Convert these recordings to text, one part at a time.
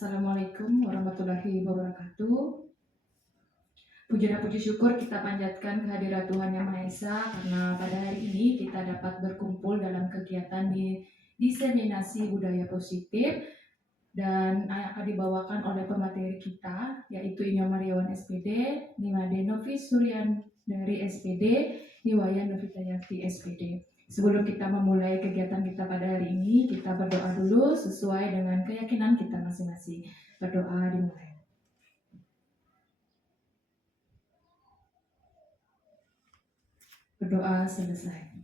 Assalamualaikum warahmatullahi wabarakatuh. Puji dan puji syukur kita panjatkan kehadirat Tuhan Yang Maha Esa karena pada hari ini kita dapat berkumpul dalam kegiatan di diseminasi budaya positif dan akan dibawakan oleh pemateri kita yaitu Inyo Mariawan SPD, Nimade Novi Suryan dari SPD, Niwayan Novitayanti SPD. Sebelum kita memulai kegiatan kita pada hari ini, kita berdoa dulu sesuai dengan keyakinan kita masing-masing. Berdoa dimulai. Berdoa selesai.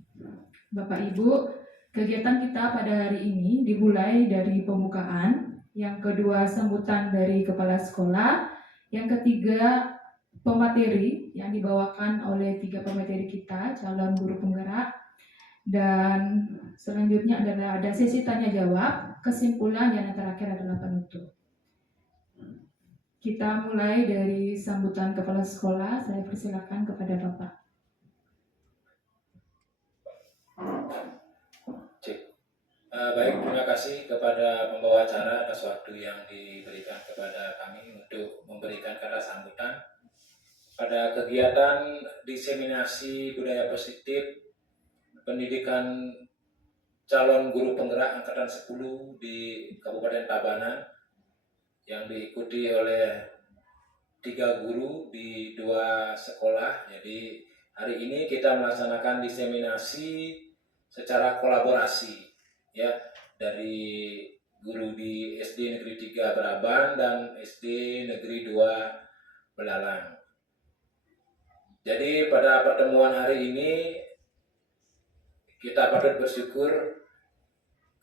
Bapak Ibu, kegiatan kita pada hari ini dimulai dari pembukaan, yang kedua sambutan dari kepala sekolah, yang ketiga pemateri yang dibawakan oleh 3 pemateri kita, calon guru penggerak, dan selanjutnya adalah ada sesi tanya jawab, kesimpulan, dan yang terakhir adalah penutup. Kita mulai dari sambutan kepala sekolah. Saya persilakan kepada Bapak. Baik, terima kasih kepada pembawa acara atas waktu yang diberikan kepada kami untuk memberikan kata sambutan pada kegiatan diseminasi budaya positif pendidikan calon guru penggerak angkatan 10 di Kabupaten Tabanan yang diikuti oleh 3 guru di 2 sekolah. Jadi hari ini kita melaksanakan diseminasi secara kolaborasi ya, dari guru di SD Negeri 3 Beraban dan SD Negeri 2 Belalang. Jadi pada pertemuan hari ini kita patut bersyukur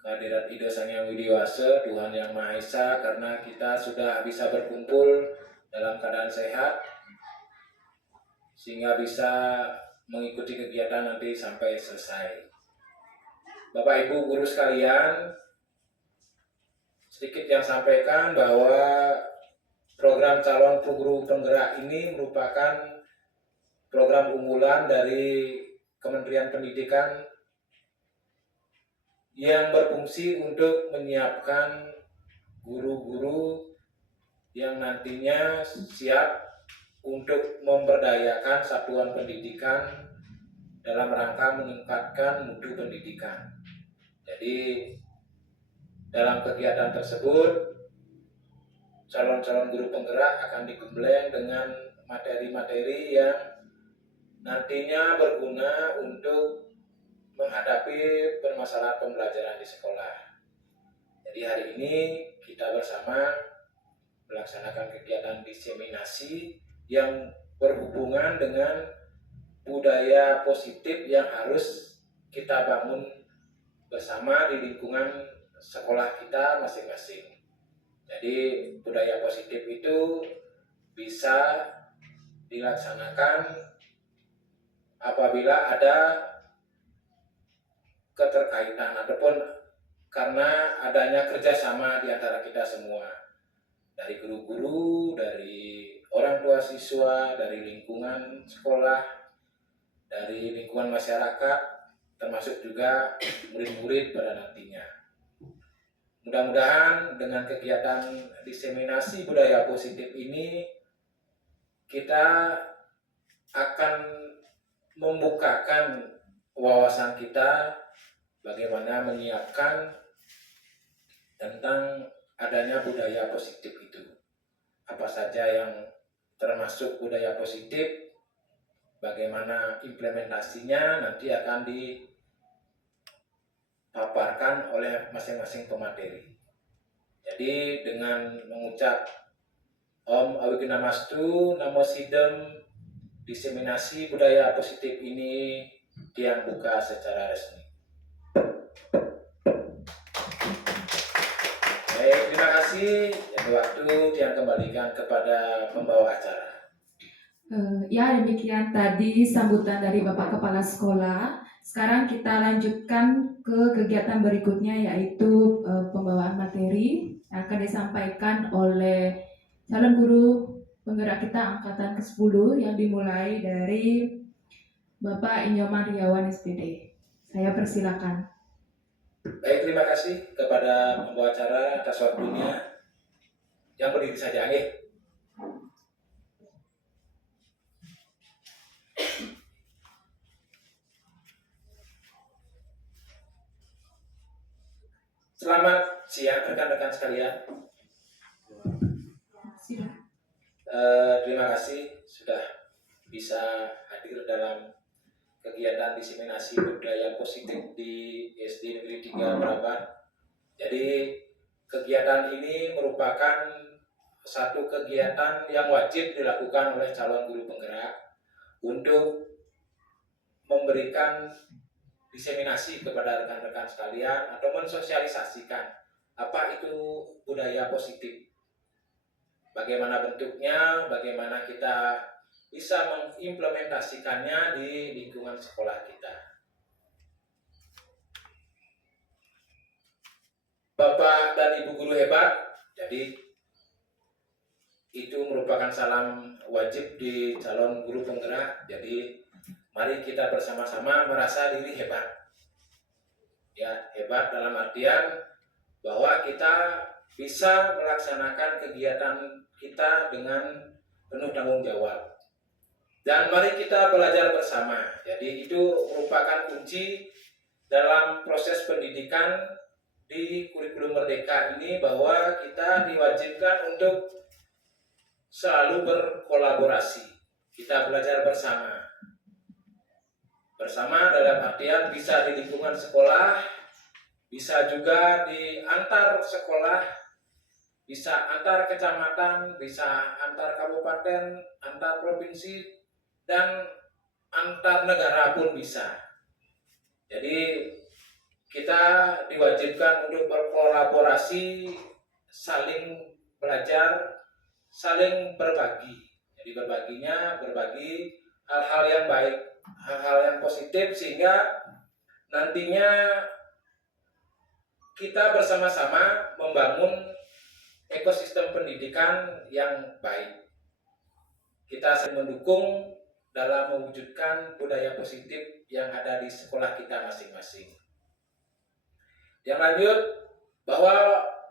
kehadirat Ida Sang Hyang Widiwasa, Tuhan Yang Maha Esa, karena kita sudah bisa berkumpul dalam keadaan sehat sehingga bisa mengikuti kegiatan nanti sampai selesai. Bapak Ibu guru sekalian, sedikit yang sampaikan bahwa program calon guru penggerak ini merupakan program unggulan dari Kementerian Pendidikan yang berfungsi untuk menyiapkan guru-guru yang nantinya siap untuk memberdayakan satuan pendidikan dalam rangka meningkatkan mutu pendidikan. Jadi dalam kegiatan tersebut calon-calon guru penggerak akan digembleng dengan materi-materi yang nantinya berguna untuk menghadapi permasalahan pembelajaran di sekolah. Jadi hari ini kita bersama melaksanakan kegiatan diseminasi yang berhubungan dengan budaya positif yang harus kita bangun bersama di lingkungan sekolah kita masing-masing. Jadi budaya positif itu bisa dilaksanakan apabila ada keterkaitan ataupun karena adanya kerjasama di antara kita semua, dari guru-guru, dari orang tua siswa, dari lingkungan sekolah, dari lingkungan masyarakat, termasuk juga murid-murid pada nantinya. Mudah-mudahan dengan kegiatan diseminasi budaya positif ini kita akan membukakan wawasan kita bagaimana menyiapkan tentang adanya budaya positif itu. Apa saja yang termasuk budaya positif, bagaimana implementasinya nanti akan dipaparkan oleh masing-masing pemateri. Jadi dengan mengucap Om Awigunamastu Namo Sidem, diseminasi budaya positif ini Tiang buka secara resmi. Baik, terima kasih. Yang waktu Tiang kembalikan kepada pembawa acara. Ya, demikian tadi sambutan dari Bapak Kepala Sekolah. Sekarang kita lanjutkan ke kegiatan berikutnya, yaitu pembawaan materi yang akan disampaikan oleh calon guru penggerak kita angkatan ke-10 yang dimulai dari Bapak Inyo Mariawan SPD. Saya persilakan. Baik, terima kasih kepada pembawa acara atas waktunya. Yang berdiri saja, nggih. Selamat siang rekan-rekan sekalian. Silakan. Terima kasih sudah bisa hadir dalam kegiatan diseminasi budaya positif di SD Negeri 3 Meraban. Jadi kegiatan ini merupakan satu kegiatan yang wajib dilakukan oleh calon guru penggerak untuk memberikan diseminasi kepada rekan-rekan sekalian atau mensosialisasikan apa itu budaya positif. Bagaimana bentuknya, bagaimana kita bisa mengimplementasikannya di lingkungan sekolah kita. Bapak dan Ibu guru hebat, jadi itu merupakan salam wajib di calon guru penggerak. Jadi mari kita bersama-sama merasa diri hebat. Ya, hebat dalam artian bahwa kita bisa melaksanakan kegiatan kita dengan penuh tanggung jawab. Dan mari kita belajar bersama. Jadi itu merupakan kunci dalam proses pendidikan di kurikulum Merdeka ini, bahwa kita diwajibkan untuk selalu berkolaborasi. Kita belajar bersama. Bersama dalam artian bisa di lingkungan sekolah, bisa juga di antar sekolah, bisa antar kecamatan, bisa antar kabupaten, antar provinsi, dan antar negara pun bisa. Jadi kita diwajibkan untuk berkolaborasi, saling belajar, saling berbagi. Jadi berbagi hal-hal yang baik, hal-hal yang positif, sehingga nantinya kita bersama-sama membangun ekosistem pendidikan yang baik. Kita saling mendukung dalam mewujudkan budaya positif yang ada di sekolah kita masing-masing. Yang lanjut, bahwa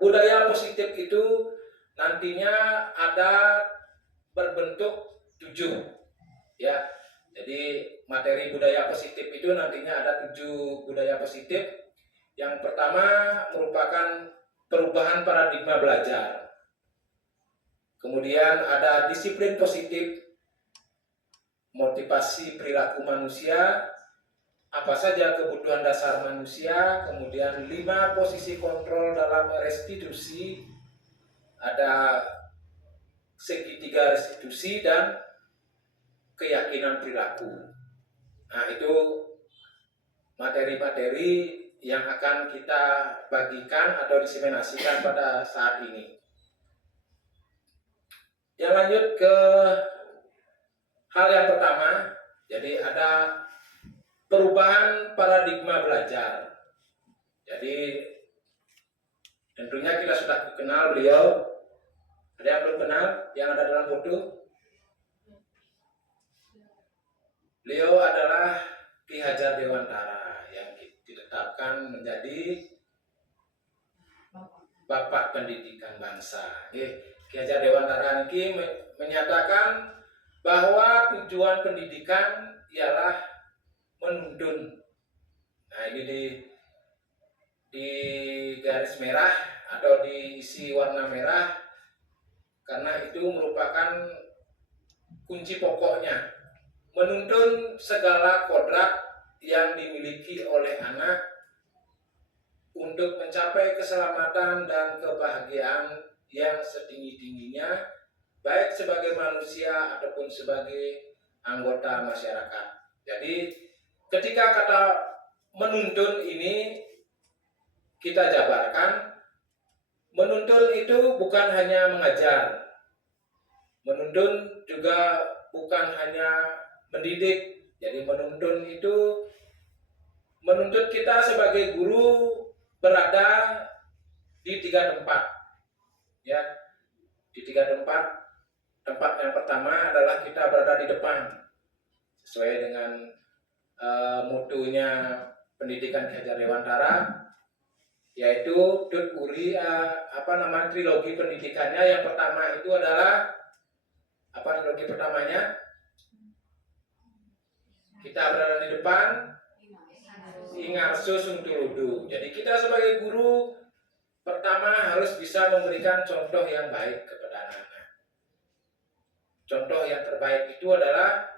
budaya positif itu nantinya ada berbentuk 7, ya. Jadi materi budaya positif itu nantinya ada 7 budaya positif. Yang pertama merupakan perubahan paradigma belajar. Kemudian ada disiplin positif, motivasi perilaku manusia, apa saja kebutuhan dasar manusia, kemudian 5 posisi kontrol dalam restitusi, ada segitiga restitusi, dan keyakinan perilaku. Nah, itu materi-materi yang akan kita bagikan atau diseminasikan pada saat ini. Yang lanjut ke hal yang pertama, jadi ada perubahan paradigma belajar. Jadi tentunya kita sudah kenal beliau. Ada yang belum kenal yang ada dalam foto? Beliau adalah Ki Hajar Dewantara yang ditetapkan menjadi Bapak Pendidikan Bangsa. Ki Hajar Dewantara ini menyatakan bahwa tujuan pendidikan ialah menuntun. Nah, ini di garis merah atau diisi warna merah, karena itu merupakan kunci pokoknya. Menuntun segala kodrat yang dimiliki oleh anak untuk mencapai keselamatan dan kebahagiaan yang setinggi-tingginya, baik sebagai manusia ataupun sebagai anggota masyarakat. Jadi ketika kata menuntun ini kita jabarkan, menuntun itu bukan hanya mengajar. Menuntun juga bukan hanya mendidik. Jadi menuntun itu menuntut kita sebagai guru berada di 3 tempat. Ya, di 3 tempat. Tempat yang pertama adalah kita berada di depan, sesuai dengan mutunya pendidikan Ki Hajar Dewantara. yaitu trilogi pendidikannya. Yang pertama itu adalah trilogi pertamanya? Kita berada di depan, ingarso sung tuludu. Jadi kita sebagai guru pertama harus bisa memberikan contoh yang baik kepada anak-anak. Contoh yang terbaik itu adalah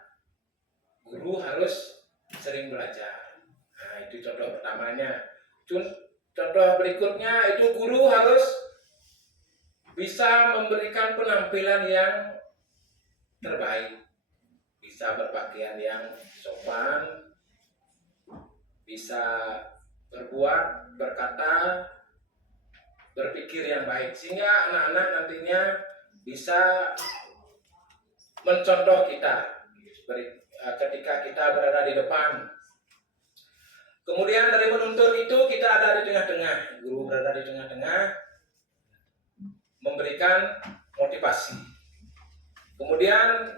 guru harus sering belajar. Nah, itu contoh pertamanya. Contoh berikutnya itu guru harus bisa memberikan penampilan yang terbaik. Bisa berpakaian yang sopan, bisa berbuat, berkata, berpikir yang baik, sehingga anak-anak nantinya bisa mencontoh kita ketika kita berada di depan. Kemudian dari menuntun itu kita ada di tengah-tengah, guru berada di tengah-tengah, memberikan motivasi. Kemudian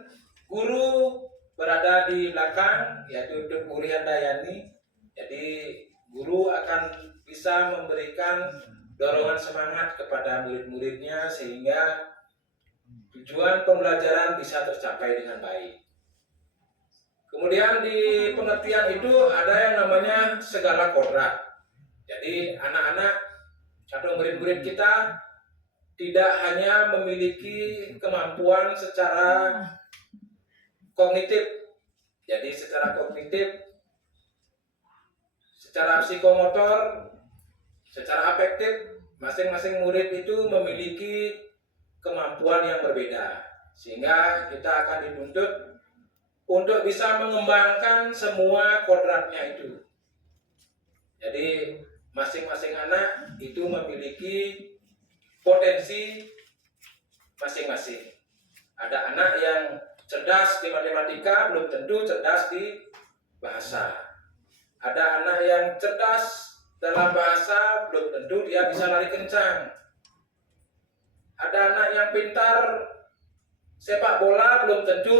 guru berada di belakang, yaitu Dr. Puri Handayani. Jadi guru akan bisa memberikan dorongan semangat kepada murid-muridnya sehingga tujuan pembelajaran bisa tercapai dengan baik. Kemudian di pengertian itu ada yang namanya segala kodrat. Jadi anak-anak atau murid-murid kita tidak hanya memiliki kemampuan secara kognitif. Jadi secara kognitif, secara psikomotor, secara afektif, masing-masing murid itu memiliki kemampuan yang berbeda. Sehingga kita akan dituntut untuk bisa mengembangkan semua kodratnya itu. Jadi masing-masing anak itu memiliki potensi masing-masing. Ada anak yang cerdas di matematika, belum tentu cerdas di bahasa. Ada anak yang cerdas dalam bahasa, belum tentu dia bisa lari kencang. Ada anak yang pintar sepak bola, belum tentu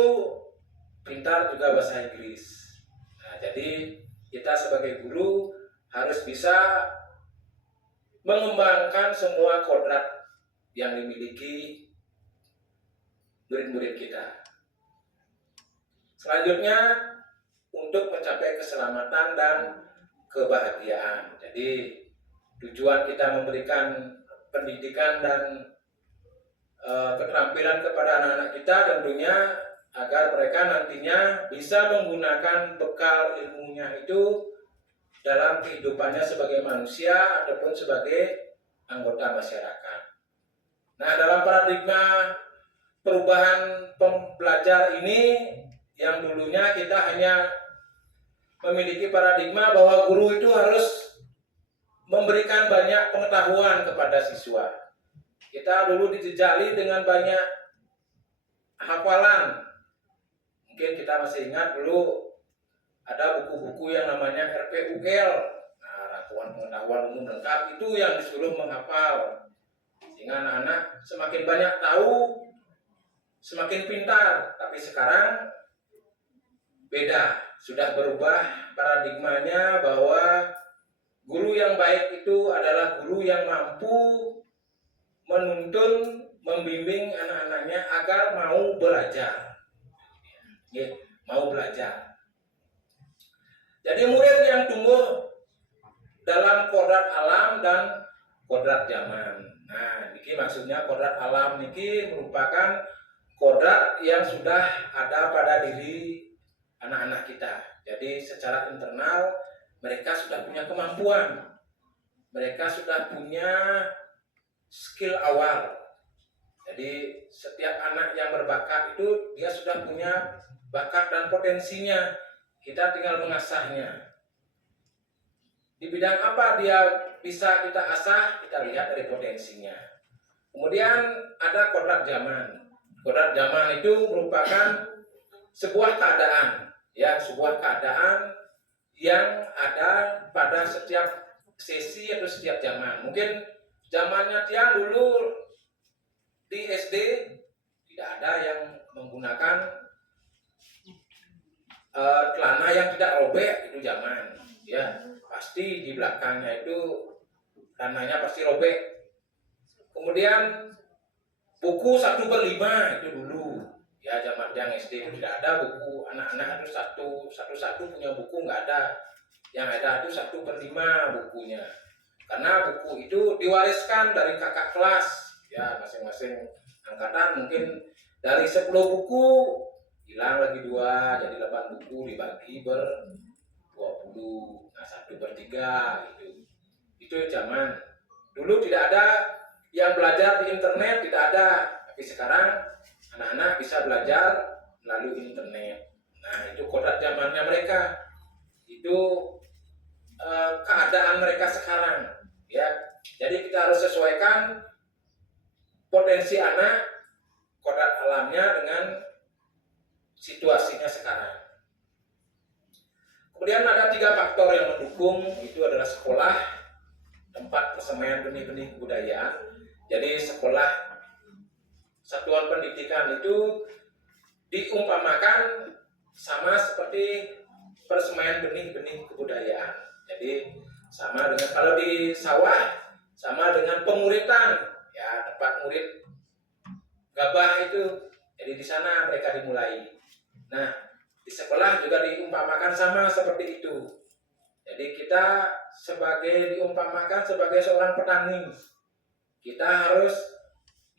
pintar juga bahasa Inggris. Nah, jadi kita sebagai guru harus bisa mengembangkan semua kodrat yang dimiliki murid-murid kita. Selanjutnya, untuk mencapai keselamatan dan kebahagiaan. Jadi tujuan kita memberikan pendidikan dan keterampilan kepada anak-anak kita tentunya agar mereka nantinya bisa menggunakan bekal ilmunya itu dalam kehidupannya sebagai manusia ataupun sebagai anggota masyarakat. Nah, dalam paradigma perubahan pembelajar ini, yang dulunya kita hanya memiliki paradigma bahwa guru itu harus memberikan banyak pengetahuan kepada siswa. Kita dulu dijejali dengan banyak hafalan. Mungkin kita masih ingat dulu ada buku-buku yang namanya RPUL. Nah, Rangkuman Pengetahuan Umum Lengkap, itu yang disuruh menghafal. Sehingga anak-anak semakin banyak tahu, semakin pintar. Tapi sekarang beda, sudah berubah paradigmanya bahwa guru yang baik itu adalah guru yang mampu menuntun, membimbing anak-anaknya agar mau belajar. Ya, mau belajar. Jadi murid yang tumbuh dalam kodrat alam dan kodrat zaman. Nah, niki maksudnya kodrat alam niki merupakan kodrat yang sudah ada pada diri anak-anak kita. Jadi secara internal mereka sudah punya kemampuan. Mereka sudah punya skill awal. Jadi setiap anak yang berbakat itu dia sudah punya bakat dan potensinya. Kita tinggal mengasahnya. Di bidang apa dia bisa kita asah, kita lihat dari potensinya. Kemudian ada kodrat zaman. Kodrat zaman itu merupakan sebuah keadaan, ya, sebuah keadaan yang ada pada setiap sesi atau setiap zaman. Mungkin zamannya Tiang dulu di SD tidak ada yang menggunakan celana yang tidak robek, itu zaman, ya. Pasti di belakangnya itu ranahnya pasti robek. Kemudian buku 1/5 itu dulu. Ya zaman yang SD itu tidak ada buku, anak-anak itu satu punya buku, nggak ada. Yang ada itu 1/5 bukunya. Karena buku itu diwariskan dari kakak kelas. Ya masing-masing angkatan mungkin dari 10 buku hilang lagi 2, jadi 8 buku dibagi ber 20. Nah 1/3 itu zaman dulu tidak ada yang belajar di internet, tidak ada. Tapi sekarang anak-anak bisa belajar melalui internet. Nah itu kodrat zamannya mereka, itu keadaan mereka sekarang, ya. Jadi kita harus sesuaikan potensi anak, kodrat alamnya dengan situasinya sekarang. Kemudian ada 3 faktor yang mendukung, itu adalah sekolah, tempat persemaian benih-benih kebudayaan. Jadi sekolah, satuan pendidikan itu diumpamakan sama seperti persemaian benih-benih kebudayaan. Jadi sama dengan kalau di sawah, sama dengan penguritan, ya tempat ngurit gabah itu. Jadi di sana mereka dimulai. Nah, di sekolah juga diumpamakan sama seperti itu. Jadi kita diumpamakan sebagai seorang petani. Kita harus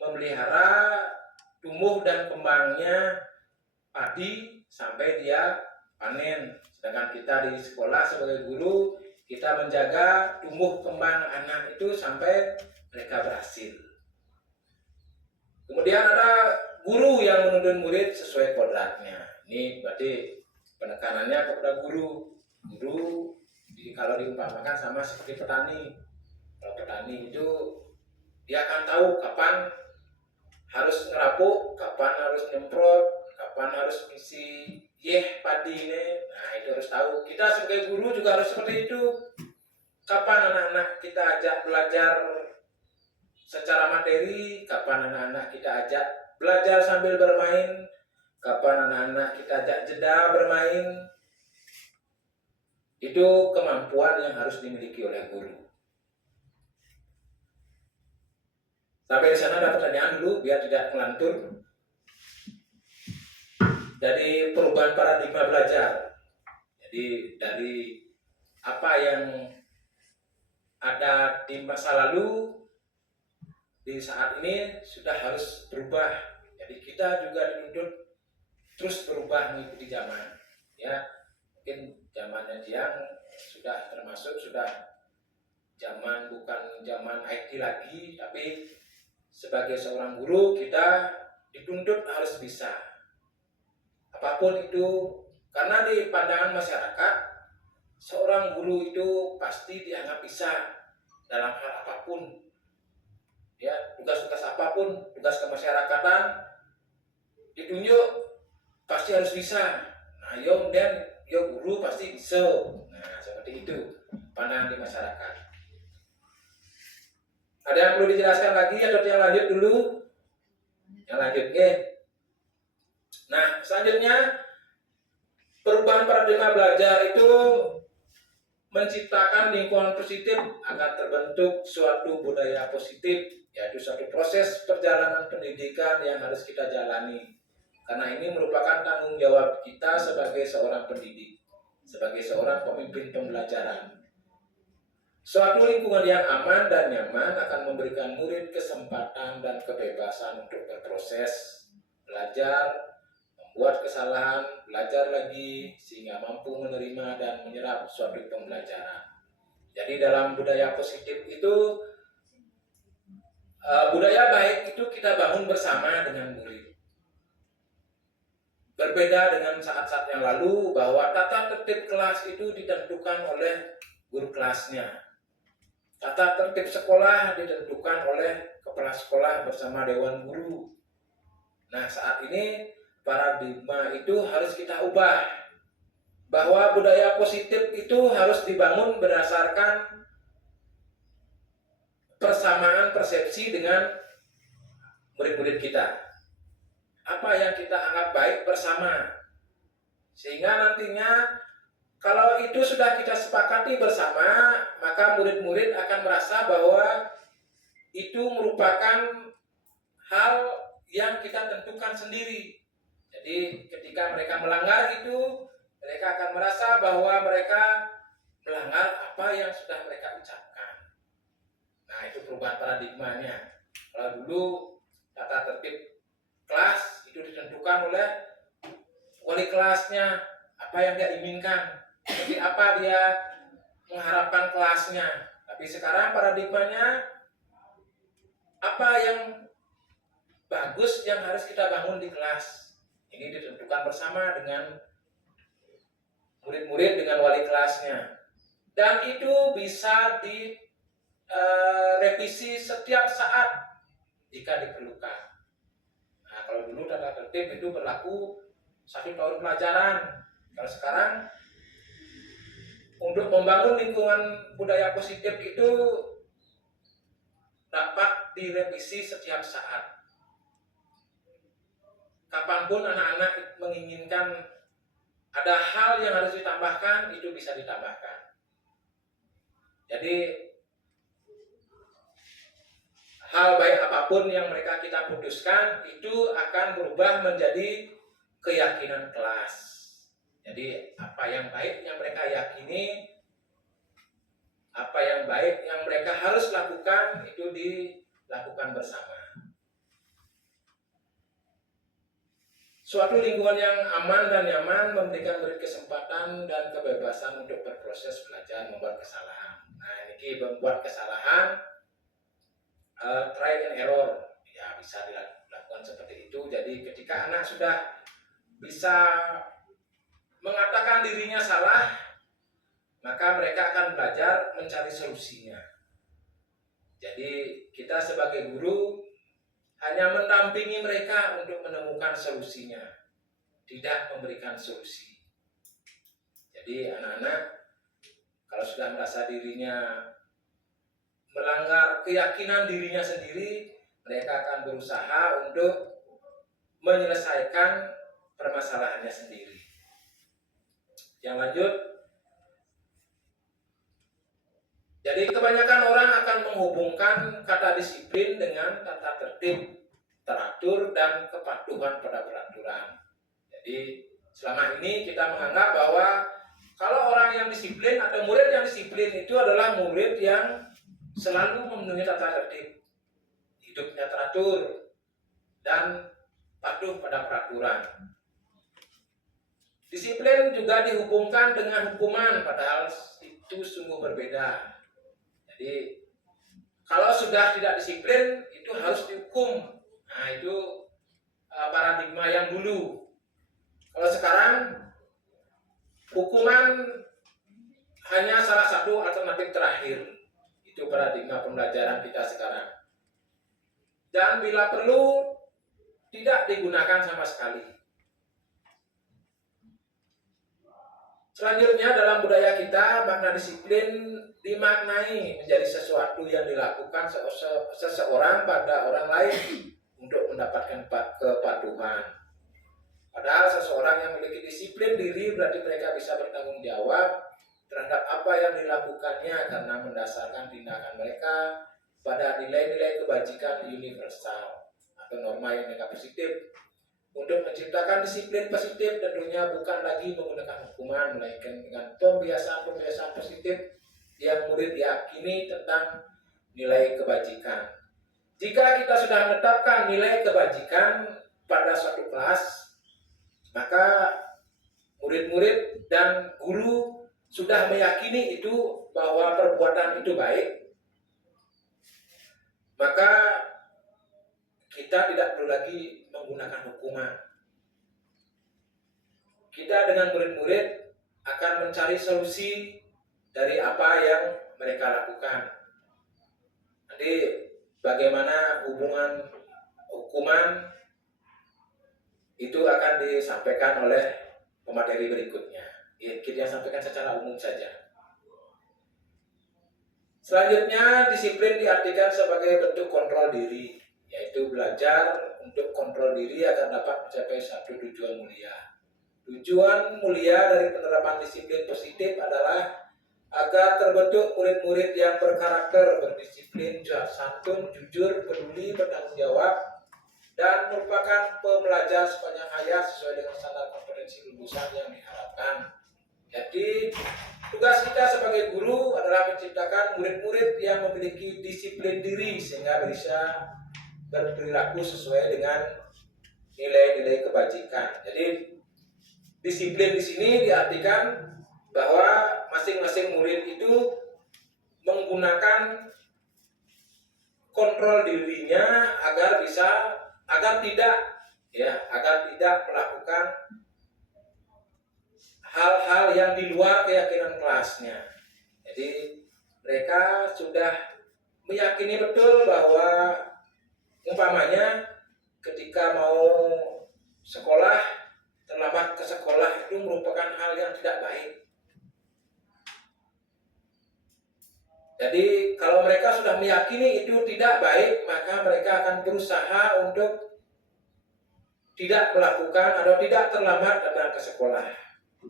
memelihara tumbuh dan kembangnya padi sampai dia panen. Sedangkan kita di sekolah sebagai guru, kita menjaga tumbuh kembang anak itu sampai mereka berhasil. Kemudian ada guru yang menuntun murid sesuai kodratnya. Ini berarti penekanannya kepada guru. Guru kalau diumpamakan sama seperti petani. Kalau petani itu dia akan tahu kapan harus ngerapuk, kapan harus nyemprot, kapan harus isi padi ini. Nah itu harus tahu. Kita sebagai guru juga harus seperti itu. Kapan anak-anak kita ajak belajar secara materi, kapan anak-anak kita ajak belajar sambil bermain, kapan anak-anak kita ajak jeda bermain. Itu kemampuan yang harus dimiliki oleh guru. Sampai di sana ada pertanyaan dulu biar tidak ngelantur. Dari perubahan paradigma belajar. Jadi dari apa yang ada di masa lalu, di saat ini sudah harus berubah. Jadi kita juga dituntut terus berubah mengikuti zaman. Ya, mungkin zamannya Jiang sudah termasuk zaman bukan zaman IT lagi, tapi sebagai seorang guru kita dituntut harus bisa. Apapun itu, karena di pandangan masyarakat, seorang guru itu pasti dianggap bisa dalam hal apapun. Ya, tugas-tugas apapun, tugas kemasyarakatan ditunjuk pasti harus bisa. Nah, yo guru pasti bisa. Nah, seperti itu pandangan di masyarakat. Ada yang perlu dijelaskan lagi atau yang lanjut dulu? Yang lanjut, oke. Nah, selanjutnya perubahan paradigma belajar itu menciptakan lingkungan positif agar terbentuk suatu budaya positif, yaitu suatu proses perjalanan pendidikan yang harus kita jalani. Karena ini merupakan tanggung jawab kita sebagai seorang pendidik, sebagai seorang pemimpin pembelajaran. Suatu lingkungan yang aman dan nyaman akan memberikan murid kesempatan dan kebebasan untuk berproses, belajar, membuat kesalahan, belajar lagi, sehingga mampu menerima dan menyerap suatu pembelajaran. Jadi dalam budaya positif itu, budaya baik itu kita bangun bersama dengan murid. Berbeda dengan saat-saat yang lalu bahwa tata tertib kelas itu ditentukan oleh guru kelasnya. Tata tertib sekolah ditentukan oleh kepala sekolah bersama dewan guru. Nah saat ini paradigma itu harus kita ubah, bahwa budaya positif itu harus dibangun berdasarkan persamaan persepsi dengan murid-murid kita. Apa yang kita anggap baik bersama, sehingga nantinya Kalau itu sudah kita sepakati bersama, maka murid-murid akan merasa bahwa itu merupakan hal yang kita tentukan sendiri. Jadi ketika mereka melanggar itu, mereka akan merasa bahwa mereka melanggar apa yang sudah mereka ucapkan. Nah, itu perubahan paradigmanya. Kalau dulu tata tertib kelas itu ditentukan oleh wali kelasnya, apa yang dia inginkan, seperti apa dia mengharapkan kelasnya. Tapi sekarang paradigmanya, apa yang bagus yang harus kita bangun di kelas. Ini ditentukan bersama dengan murid-murid dengan wali kelasnya. Dan itu bisa direvisi setiap saat jika diperlukan. Nah, kalau dulu tata tertib itu berlaku 1 tahun pelajaran. Kalau sekarang untuk membangun lingkungan budaya positif itu dapat direvisi setiap saat. Kapanpun anak-anak menginginkan ada hal yang harus ditambahkan, itu bisa ditambahkan. Jadi hal baik apapun yang kita putuskan itu akan berubah menjadi keyakinan kelas. Jadi apa yang baik yang mereka yakini, apa yang baik yang mereka harus lakukan itu dilakukan bersama. Suatu lingkungan yang aman dan nyaman memberikan murid kesempatan dan kebebasan untuk berproses belajar membuat kesalahan. Nah, ini membuat kesalahan, try and error, ya bisa dilakukan seperti itu. Jadi ketika anak sudah bisa mengatakan dirinya salah, maka mereka akan belajar mencari solusinya. Jadi kita sebagai guru hanya mendampingi mereka untuk menemukan solusinya, tidak memberikan solusi. Jadi anak-anak kalau sudah merasa dirinya melanggar keyakinan dirinya sendiri, mereka akan berusaha untuk menyelesaikan permasalahannya sendiri. Yang lanjut, jadi kebanyakan orang akan menghubungkan kata disiplin dengan tata tertib, teratur, dan kepatuhan pada peraturan. Jadi selama ini kita menganggap bahwa kalau orang yang disiplin atau murid yang disiplin itu adalah murid yang selalu memenuhi tata tertib, hidupnya teratur, dan patuh pada peraturan. Disiplin juga dihubungkan dengan hukuman, padahal itu sungguh berbeda. Jadi kalau sudah tidak disiplin itu harus dihukum. Nah, itu paradigma yang dulu. Kalau sekarang hukuman hanya salah satu alternatif terakhir. Itu paradigma pembelajaran kita sekarang. Dan bila perlu tidak digunakan sama sekali. Selanjutnya dalam budaya kita, makna disiplin dimaknai menjadi sesuatu yang dilakukan seseorang pada orang lain untuk mendapatkan kepatuhan. Padahal seseorang yang memiliki disiplin diri berarti mereka bisa bertanggung jawab terhadap apa yang dilakukannya karena mendasarkan tindakan mereka pada nilai-nilai kebajikan universal atau norma yang positif. Untuk menciptakan disiplin positif tentunya bukan lagi menggunakan hukuman, melainkan dengan pembiasaan-pembiasaan positif yang murid yakini tentang nilai kebajikan. Jika kita sudah menetapkan nilai kebajikan pada suatu kelas, maka murid-murid dan guru sudah meyakini itu bahwa perbuatan itu baik, maka kita tidak perlu lagi menggunakan hukuman. Kita dengan murid-murid akan mencari solusi dari apa yang mereka lakukan. Nanti bagaimana hubungan hukuman itu akan disampaikan oleh pemateri berikutnya. Kita sampaikan secara umum saja. Selanjutnya, disiplin diartikan sebagai bentuk kontrol diri, yaitu belajar untuk kontrol diri agar dapat mencapai satu tujuan mulia. Tujuan mulia dari penerapan disiplin positif adalah agar terbentuk murid-murid yang berkarakter, berdisiplin, santun, jujur, peduli, bertanggung jawab, dan merupakan pembelajar sepanjang hayat sesuai dengan standar kompetensi lulusan yang diharapkan. Jadi, tugas kita sebagai guru adalah menciptakan murid-murid yang memiliki disiplin diri sehingga bisa berperilaku sesuai dengan nilai-nilai kebajikan. Jadi, disiplin di sini diartikan bahwa masing-masing murid itu menggunakan kontrol dirinya agar tidak melakukan hal-hal yang di luar keyakinan kelasnya. Jadi mereka sudah meyakini betul bahwa umpamanya ketika mau sekolah, terlambat ke sekolah itu merupakan hal yang tidak baik. Jadi kalau mereka sudah meyakini itu tidak baik, maka mereka akan berusaha untuk tidak melakukan atau tidak terlambat datang ke sekolah.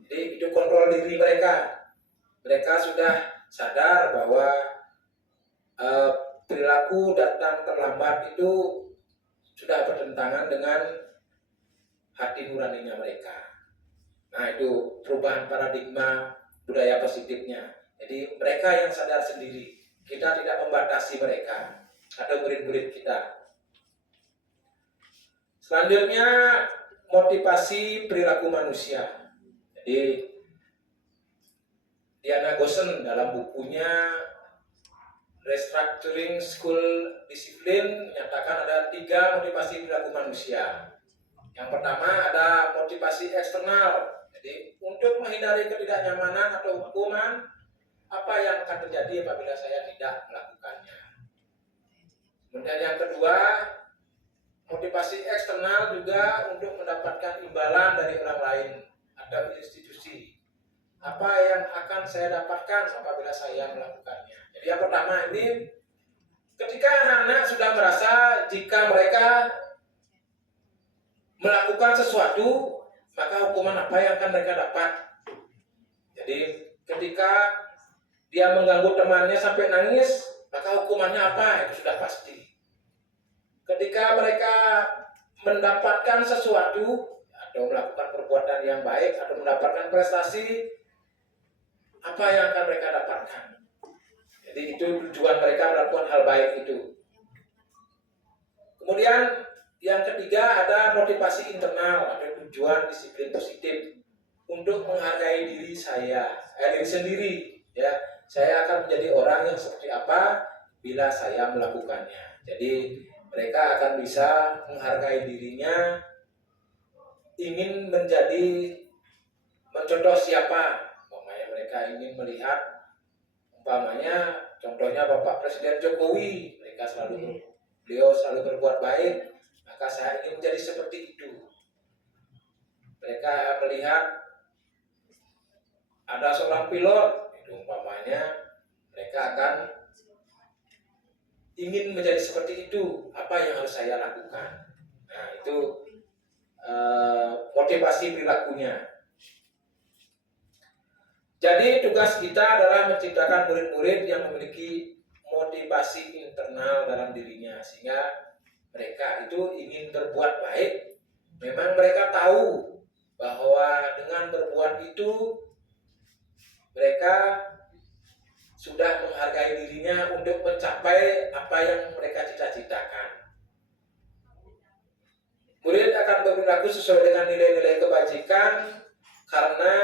Jadi itu kontrol diri mereka. Mereka sudah sadar bahwa perilaku datang terlambat itu sudah bertentangan dengan hati nuraninya mereka. Nah, itu perubahan paradigma budaya positifnya. Jadi mereka yang sadar sendiri, kita tidak membatasi mereka atau murid-murid kita. Selanjutnya, motivasi perilaku manusia. Jadi Diana Gosen dalam bukunya Restructuring School Discipline menyatakan ada 3 motivasi perilaku manusia. Yang pertama ada motivasi eksternal. Jadi untuk menghindari ketidaknyamanan atau hukuman, apa yang akan terjadi apabila saya tidak melakukannya. Kemudian yang kedua, motivasi eksternal juga untuk mendapatkan imbalan dari orang lain atau institusi. Apa yang akan saya dapatkan apabila saya melakukannya. Jadi yang pertama ini, ketika anak-anak sudah merasa jika mereka melakukan sesuatu, maka hukuman apa yang akan mereka dapat. Jadi ketika dia mengganggu temannya sampai nangis, maka hukumannya apa? Itu sudah pasti. Ketika mereka mendapatkan sesuatu atau melakukan perbuatan yang baik atau mendapatkan prestasi, apa yang akan mereka dapatkan? Jadi itu tujuan mereka melakukan hal baik itu. Kemudian yang ketiga ada motivasi internal atau tujuan disiplin positif untuk menghargai diri diri sendiri. Ya, saya akan menjadi orang yang seperti apa bila saya melakukannya. Jadi mereka akan bisa menghargai dirinya, ingin mencontoh siapa. Umpamanya mereka ingin melihat, contohnya Bapak Presiden Jokowi, beliau selalu berbuat baik, maka saya ingin menjadi seperti itu. Mereka melihat ada seorang pilot, itu umpamanya mereka akan ingin menjadi seperti itu. Apa yang harus saya lakukan? Nah, itu motivasi perilakunya. Jadi tugas kita adalah menciptakan murid-murid yang memiliki motivasi internal dalam dirinya, sehingga mereka itu ingin berbuat baik. Memang mereka tahu bahwa dengan berbuat itu mereka sudah menghargai dirinya untuk mencapai apa yang mereka cita-citakan. Murid akan berperilaku sesuai dengan nilai-nilai kebajikan karena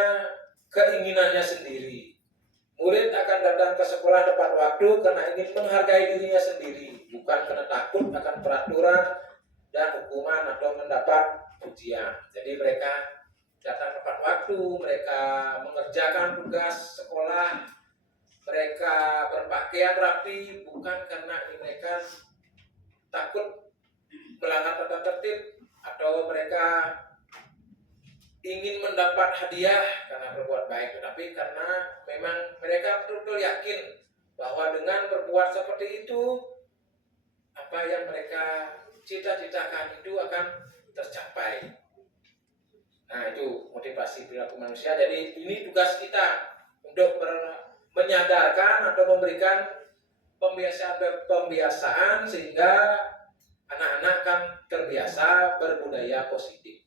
keinginannya sendiri. Murid akan datang ke sekolah tepat waktu karena ingin menghargai dirinya sendiri, bukan karena takut akan peraturan dan hukuman atau mendapat pujian. Jadi mereka datang tepat waktu, mereka mengerjakan tugas sekolah, mereka berpakaian rapi, bukan karena mereka takut melanggar tata tertib atau mereka ingin mendapat hadiah karena berbuat baik, tetapi karena memang mereka betul-betul yakin bahwa dengan berbuat seperti itu, apa yang mereka cita-citakan itu akan tercapai. Nah, itu motivasi perilaku manusia. Jadi ini tugas kita untuk menyadarkan atau memberikan pembiasaan sehingga anak-anak kan terbiasa berbudaya positif.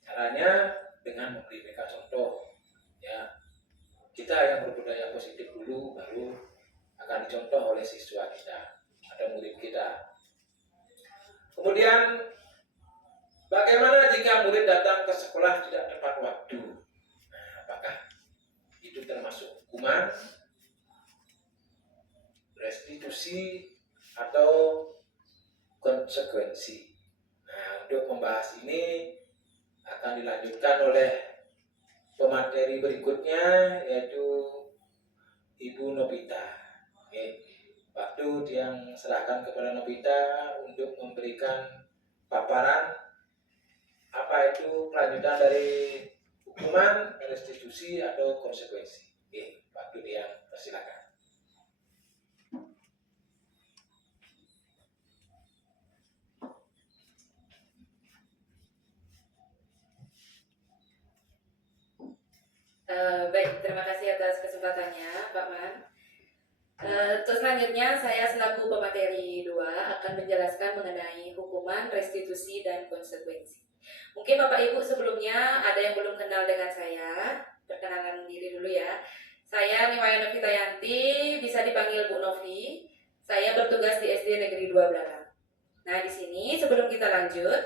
Caranya dengan memberi mereka contoh, ya. Kita yang berbudaya positif dulu, baru akan dicontoh oleh siswa kita atau murid kita. Kemudian bagaimana jika murid datang ke sekolah tidak tepat waktu? Nah, apakah itu termasuk hukuman, restitusi, atau konsekuensi? Nah, untuk membahas ini akan dilanjutkan oleh pemateri berikutnya, yaitu Ibu Nobita. Oke. Waktu yang serahkan kepada Nobita untuk memberikan paparan apa itu kelanjutan dari hukuman, restitusi, atau konsekuensi. Oke, waktu yang persilakan. Baik, terima kasih atas kesempatannya, Pak Man. Terus selanjutnya saya selaku pemateri 2 akan menjelaskan mengenai hukuman, restitusi, dan konsekuensi. Mungkin Bapak Ibu sebelumnya ada yang belum kenal dengan saya, perkenalkan diri dulu ya. Saya Niwaya Novi Tayanti, bisa dipanggil Bu Novi. Saya bertugas di SD Negeri 2 Belakang. Nah, di sini sebelum kita lanjut,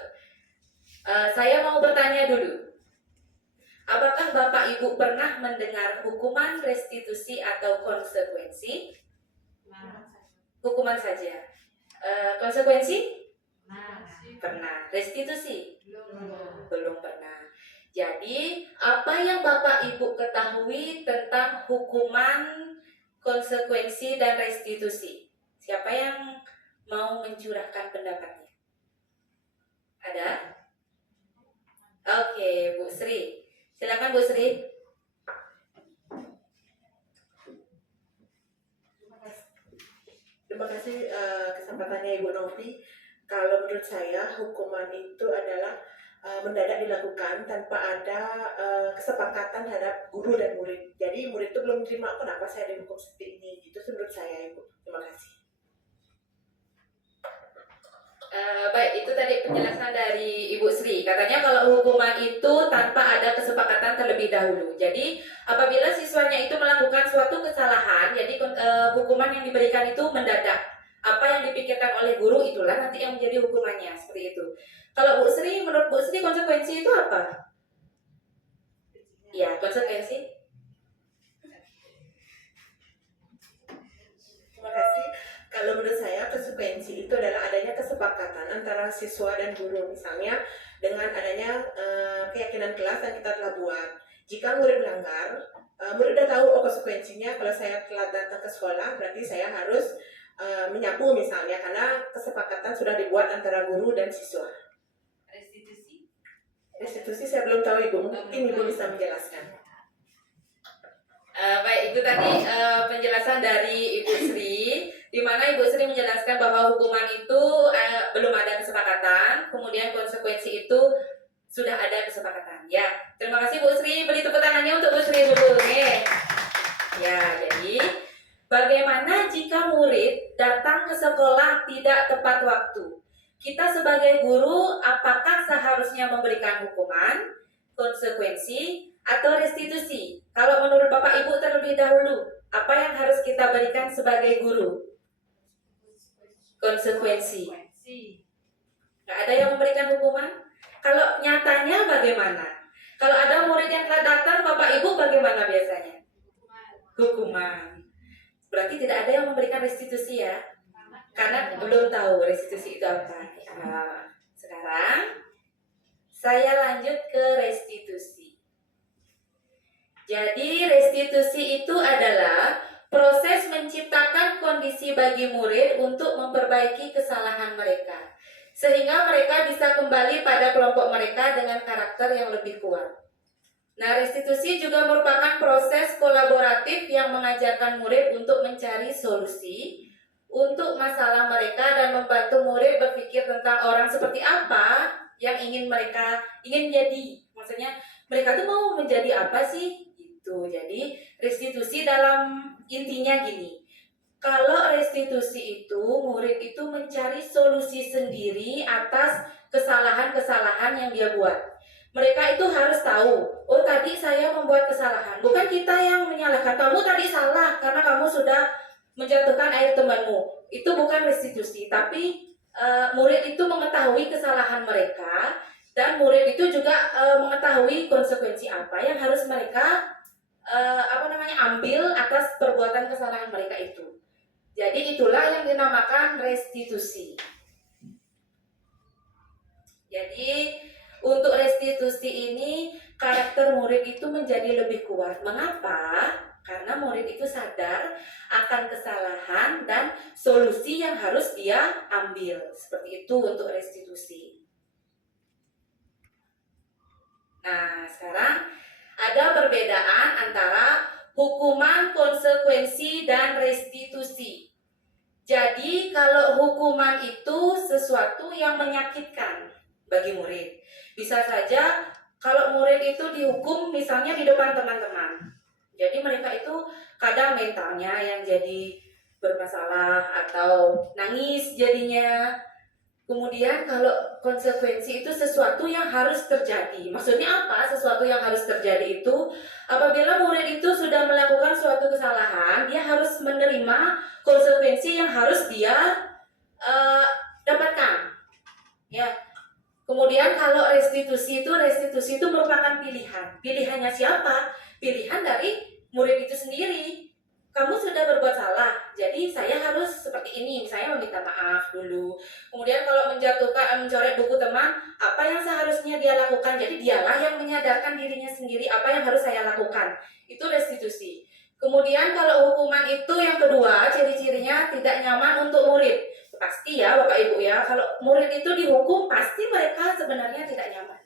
saya mau bertanya dulu. Apakah Bapak Ibu pernah mendengar hukuman, restitusi, atau konsekuensi? Hukuman saja. Konsekuensi? Pernah. Restitusi? Belum pernah. Jadi, apa yang Bapak Ibu ketahui tentang hukuman, konsekuensi, dan restitusi? Siapa yang mau mencurahkan pendapatnya? Ada? Oke, Bu Sri. Silakan Bu Sri. Terima kasih kesempatannya Ibu Novi. Kalau menurut saya hukuman itu adalah mendadak dilakukan tanpa ada kesepakatan terhadap guru dan murid. Jadi murid itu belum terima kenapa saya dihukum seperti ini. Itu menurut saya Ibu. Terima kasih. Baik, itu tadi penjelasan dari Ibu Sri. Katanya kalau hukuman itu tanpa ada kesepakatan terlebih dahulu. Jadi apabila siswanya itu melakukan suatu kesalahan, jadi hukuman yang diberikan itu mendadak. Apa yang dipikirkan oleh guru itulah nanti yang menjadi hukumannya, seperti itu. Kalau Bu Sri, menurut Bu Sri konsekuensi itu apa? Ya, konsekuensi. Terima kasih. Kalau menurut saya konsekuensi itu adalah adanya kesepakatan antara siswa dan guru. Misalnya dengan adanya keyakinan kelas yang kita telah buat. Jika murid melanggar, murid sudah tahu konsekuensinya. Kalau saya telah datang ke sekolah, berarti saya harus menyapu misalnya, karena kesepakatan sudah dibuat antara guru dan siswa. Restitusi saya belum tahu Ibu, mungkin Ibu bisa menjelaskan. Baik, itu tadi penjelasan dari Ibu Sri, di mana Ibu Sri menjelaskan bahwa hukuman itu belum ada kesepakatan, kemudian konsekuensi itu sudah ada kesepakatan. Ya, terima kasih Bu Sri. Beri tepuk tangannya untuk Bu Sri dulu. Ya, jadi bagaimana jika murid datang ke sekolah tidak tepat waktu? Kita sebagai guru, apakah seharusnya memberikan hukuman, konsekuensi, atau restitusi? Kalau menurut Bapak Ibu terlebih dahulu, apa yang harus kita berikan sebagai guru? Konsekuensi. Nggak ada yang memberikan hukuman? Kalau nyatanya bagaimana? Kalau ada murid yang telah datang, Bapak Ibu bagaimana biasanya? Hukuman. Berarti tidak ada yang memberikan restitusi ya? Karena belum tahu restitusi itu apa. Nah, sekarang saya lanjut ke restitusi. Jadi restitusi itu adalah proses menciptakan kondisi bagi murid untuk memperbaiki kesalahan mereka, sehingga mereka bisa kembali pada kelompok mereka dengan karakter yang lebih kuat. Nah, restitusi juga merupakan proses kolaboratif yang mengajarkan murid untuk mencari solusi, untuk masalah mereka dan membantu murid berpikir tentang orang seperti apa yang mereka ingin jadi. Maksudnya mereka tuh mau menjadi apa sih? Gitu. Jadi restitusi dalam intinya gini. Kalau restitusi itu murid itu mencari solusi sendiri atas kesalahan-kesalahan yang dia buat. Mereka itu harus tahu, oh tadi saya membuat kesalahan. Bukan kita yang menyalahkan, kamu tadi salah karena kamu sudah menjatuhkan air temanmu. Itu bukan restitusi, tapi murid itu mengetahui kesalahan mereka dan murid itu juga mengetahui konsekuensi apa yang harus mereka ambil atas perbuatan kesalahan mereka itu. Jadi itulah yang dinamakan restitusi. Jadi untuk restitusi ini karakter murid itu menjadi lebih kuat. Mengapa? Karena murid itu sadar akan kesalahan dan solusi yang harus dia ambil. Seperti itu untuk restitusi. Nah, sekarang ada perbedaan antara hukuman, konsekuensi, dan restitusi. Jadi kalau hukuman itu sesuatu yang menyakitkan bagi murid. Bisa saja kalau murid itu dihukum misalnya di depan teman-teman. Jadi mereka itu kadang mentalnya yang jadi bermasalah atau nangis jadinya. Kemudian kalau konsekuensi itu sesuatu yang harus terjadi. Maksudnya apa? Sesuatu yang harus terjadi itu apabila murid itu sudah melakukan suatu kesalahan, dia harus menerima konsekuensi yang harus dia dapatkan. Ya. Kemudian kalau restitusi itu merupakan pilihan. Pilihannya siapa? Pilihan dari murid itu sendiri. Kamu sudah berbuat salah, jadi saya harus seperti ini. Saya meminta maaf dulu. Kemudian kalau mencoret buku teman, apa yang seharusnya dia lakukan? Jadi dialah yang menyadarkan dirinya sendiri apa yang harus saya lakukan. Itu restitusi. Kemudian kalau hukuman itu yang kedua, ciri-cirinya tidak nyaman untuk murid. Pasti ya Bapak Ibu ya, kalau murid itu dihukum pasti mereka sebenarnya tidak nyaman.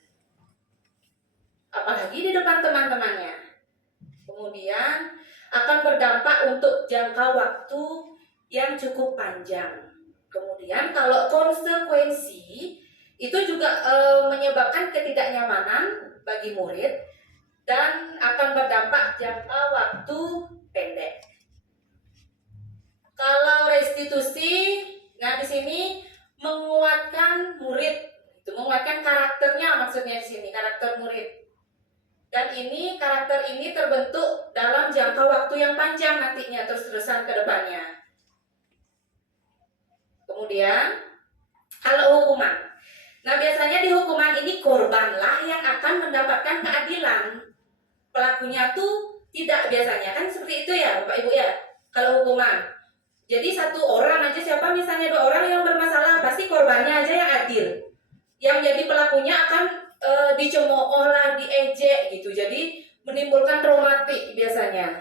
Apalagi di depan teman-temannya. Kemudian akan berdampak untuk jangka waktu yang cukup panjang. Kemudian kalau konsekuensi itu juga menyebabkan ketidaknyamanan bagi murid dan akan berdampak jangka waktu pendek. Kalau restitusi, nah di sini menguatkan murid, itu menguatkan karakternya maksudnya di sini, karakter murid. Dan karakter ini terbentuk dalam jangka waktu yang panjang nantinya terus-terusan ke depannya. Kemudian kalau hukuman. Nah, biasanya di hukuman ini korbanlah yang akan mendapatkan keadilan. Pelakunya tuh tidak biasanya kan seperti itu ya, Bapak Ibu ya. Kalau hukuman. Jadi satu orang aja, siapa misalnya 2 orang yang bermasalah, pasti korbannya aja yang adil. Yang jadi pelakunya akan dicemooh lah, diejek gitu. Jadi menimbulkan traumatik biasanya.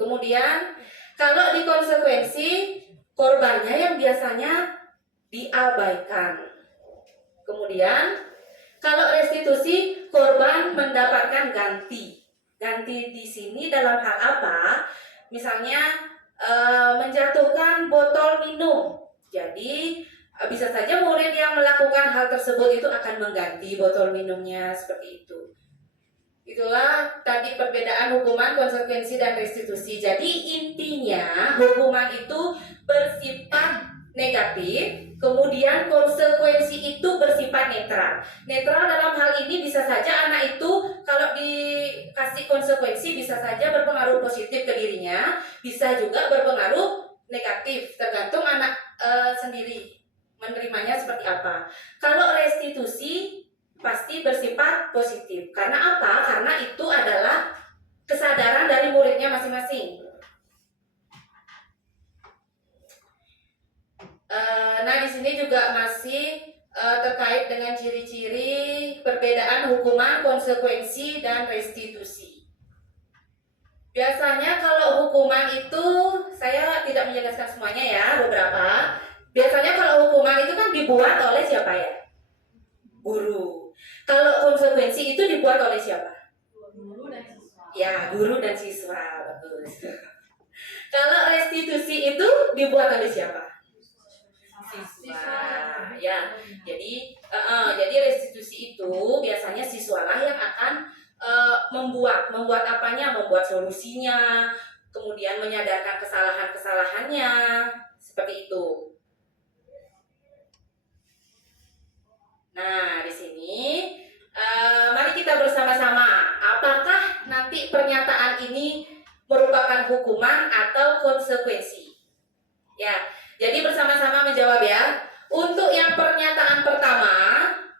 Kemudian kalau di konsekuensi, korbannya yang biasanya diabaikan. Kemudian kalau restitusi, korban mendapatkan ganti. Ganti di sini dalam hal apa? Misalnya menjatuhkan botol minum. Jadi bisa saja murid yang melakukan hal tersebut itu akan mengganti botol minumnya seperti itu. Itulah tadi perbedaan hukuman, konsekuensi, dan restitusi. Jadi intinya hukuman itu bersifat negatif, kemudian konsekuensi itu bersifat netral. Netral dalam hal ini bisa saja anak itu kalau dikasih konsekuensi bisa saja berpengaruh positif ke dirinya, bisa juga berpengaruh negatif, tergantung anak sendiri menerimanya seperti apa. Kalau restitusi pasti bersifat positif. Karena apa? Karena itu adalah kesadaran dari muridnya masing-masing. Nah, di sini juga masih terkait dengan ciri-ciri perbedaan hukuman, konsekuensi, dan restitusi. Biasanya kalau hukuman itu, saya tidak menjelaskan semuanya ya, beberapa. Biasanya kalau hukuman itu kan dibuat oleh siapa ya? Guru. Kalau konsekuensi itu dibuat oleh siapa? Guru dan siswa. Ya, guru dan siswa. Bagus. Kalau restitusi itu dibuat oleh siapa? Siswa. Ya, jadi restitusi itu biasanya siswalah yang akan membuat apanya, membuat solusinya, kemudian menyadarkan kesalahan-kesalahannya, seperti itu. Nah, di sini mari kita bersama-sama, apakah nanti pernyataan ini merupakan hukuman atau konsekuensi? Ya, jadi bersama-sama menjawab ya. Untuk yang pernyataan pertama,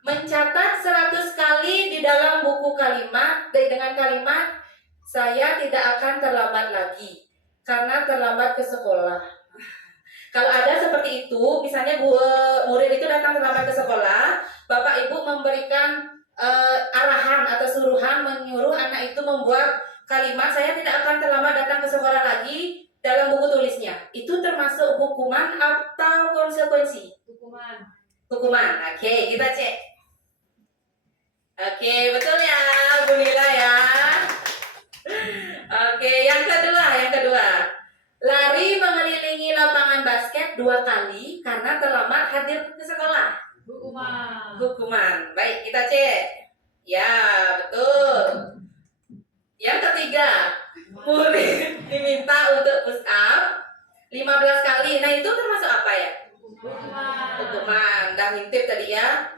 mencatat 100 kali di dalam buku kalimat dengan kalimat saya tidak akan terlambat lagi karena terlambat ke sekolah. Kalau ada seperti itu, misalnya murid itu datang terlambat ke sekolah, Bapak Ibu memberikan arahan atau menyuruh anak itu membuat kalimat saya tidak akan terlambat datang ke sekolah lagi dalam buku tulisnya. Itu termasuk hukuman atau konsekuensi? Hukuman. Oke, kita cek. Oke, betul ya, Bu Nila ya. Oke, yang kedua. Lari mengelilingi lapangan basket 2 kali karena terlambat hadir ke sekolah. Hukuman. Baik, kita cek. Ya, betul. Yang ketiga, murid diminta untuk push up 15 kali. Nah, itu termasuk apa ya? Hukuman. Udah ngintip tadi ya?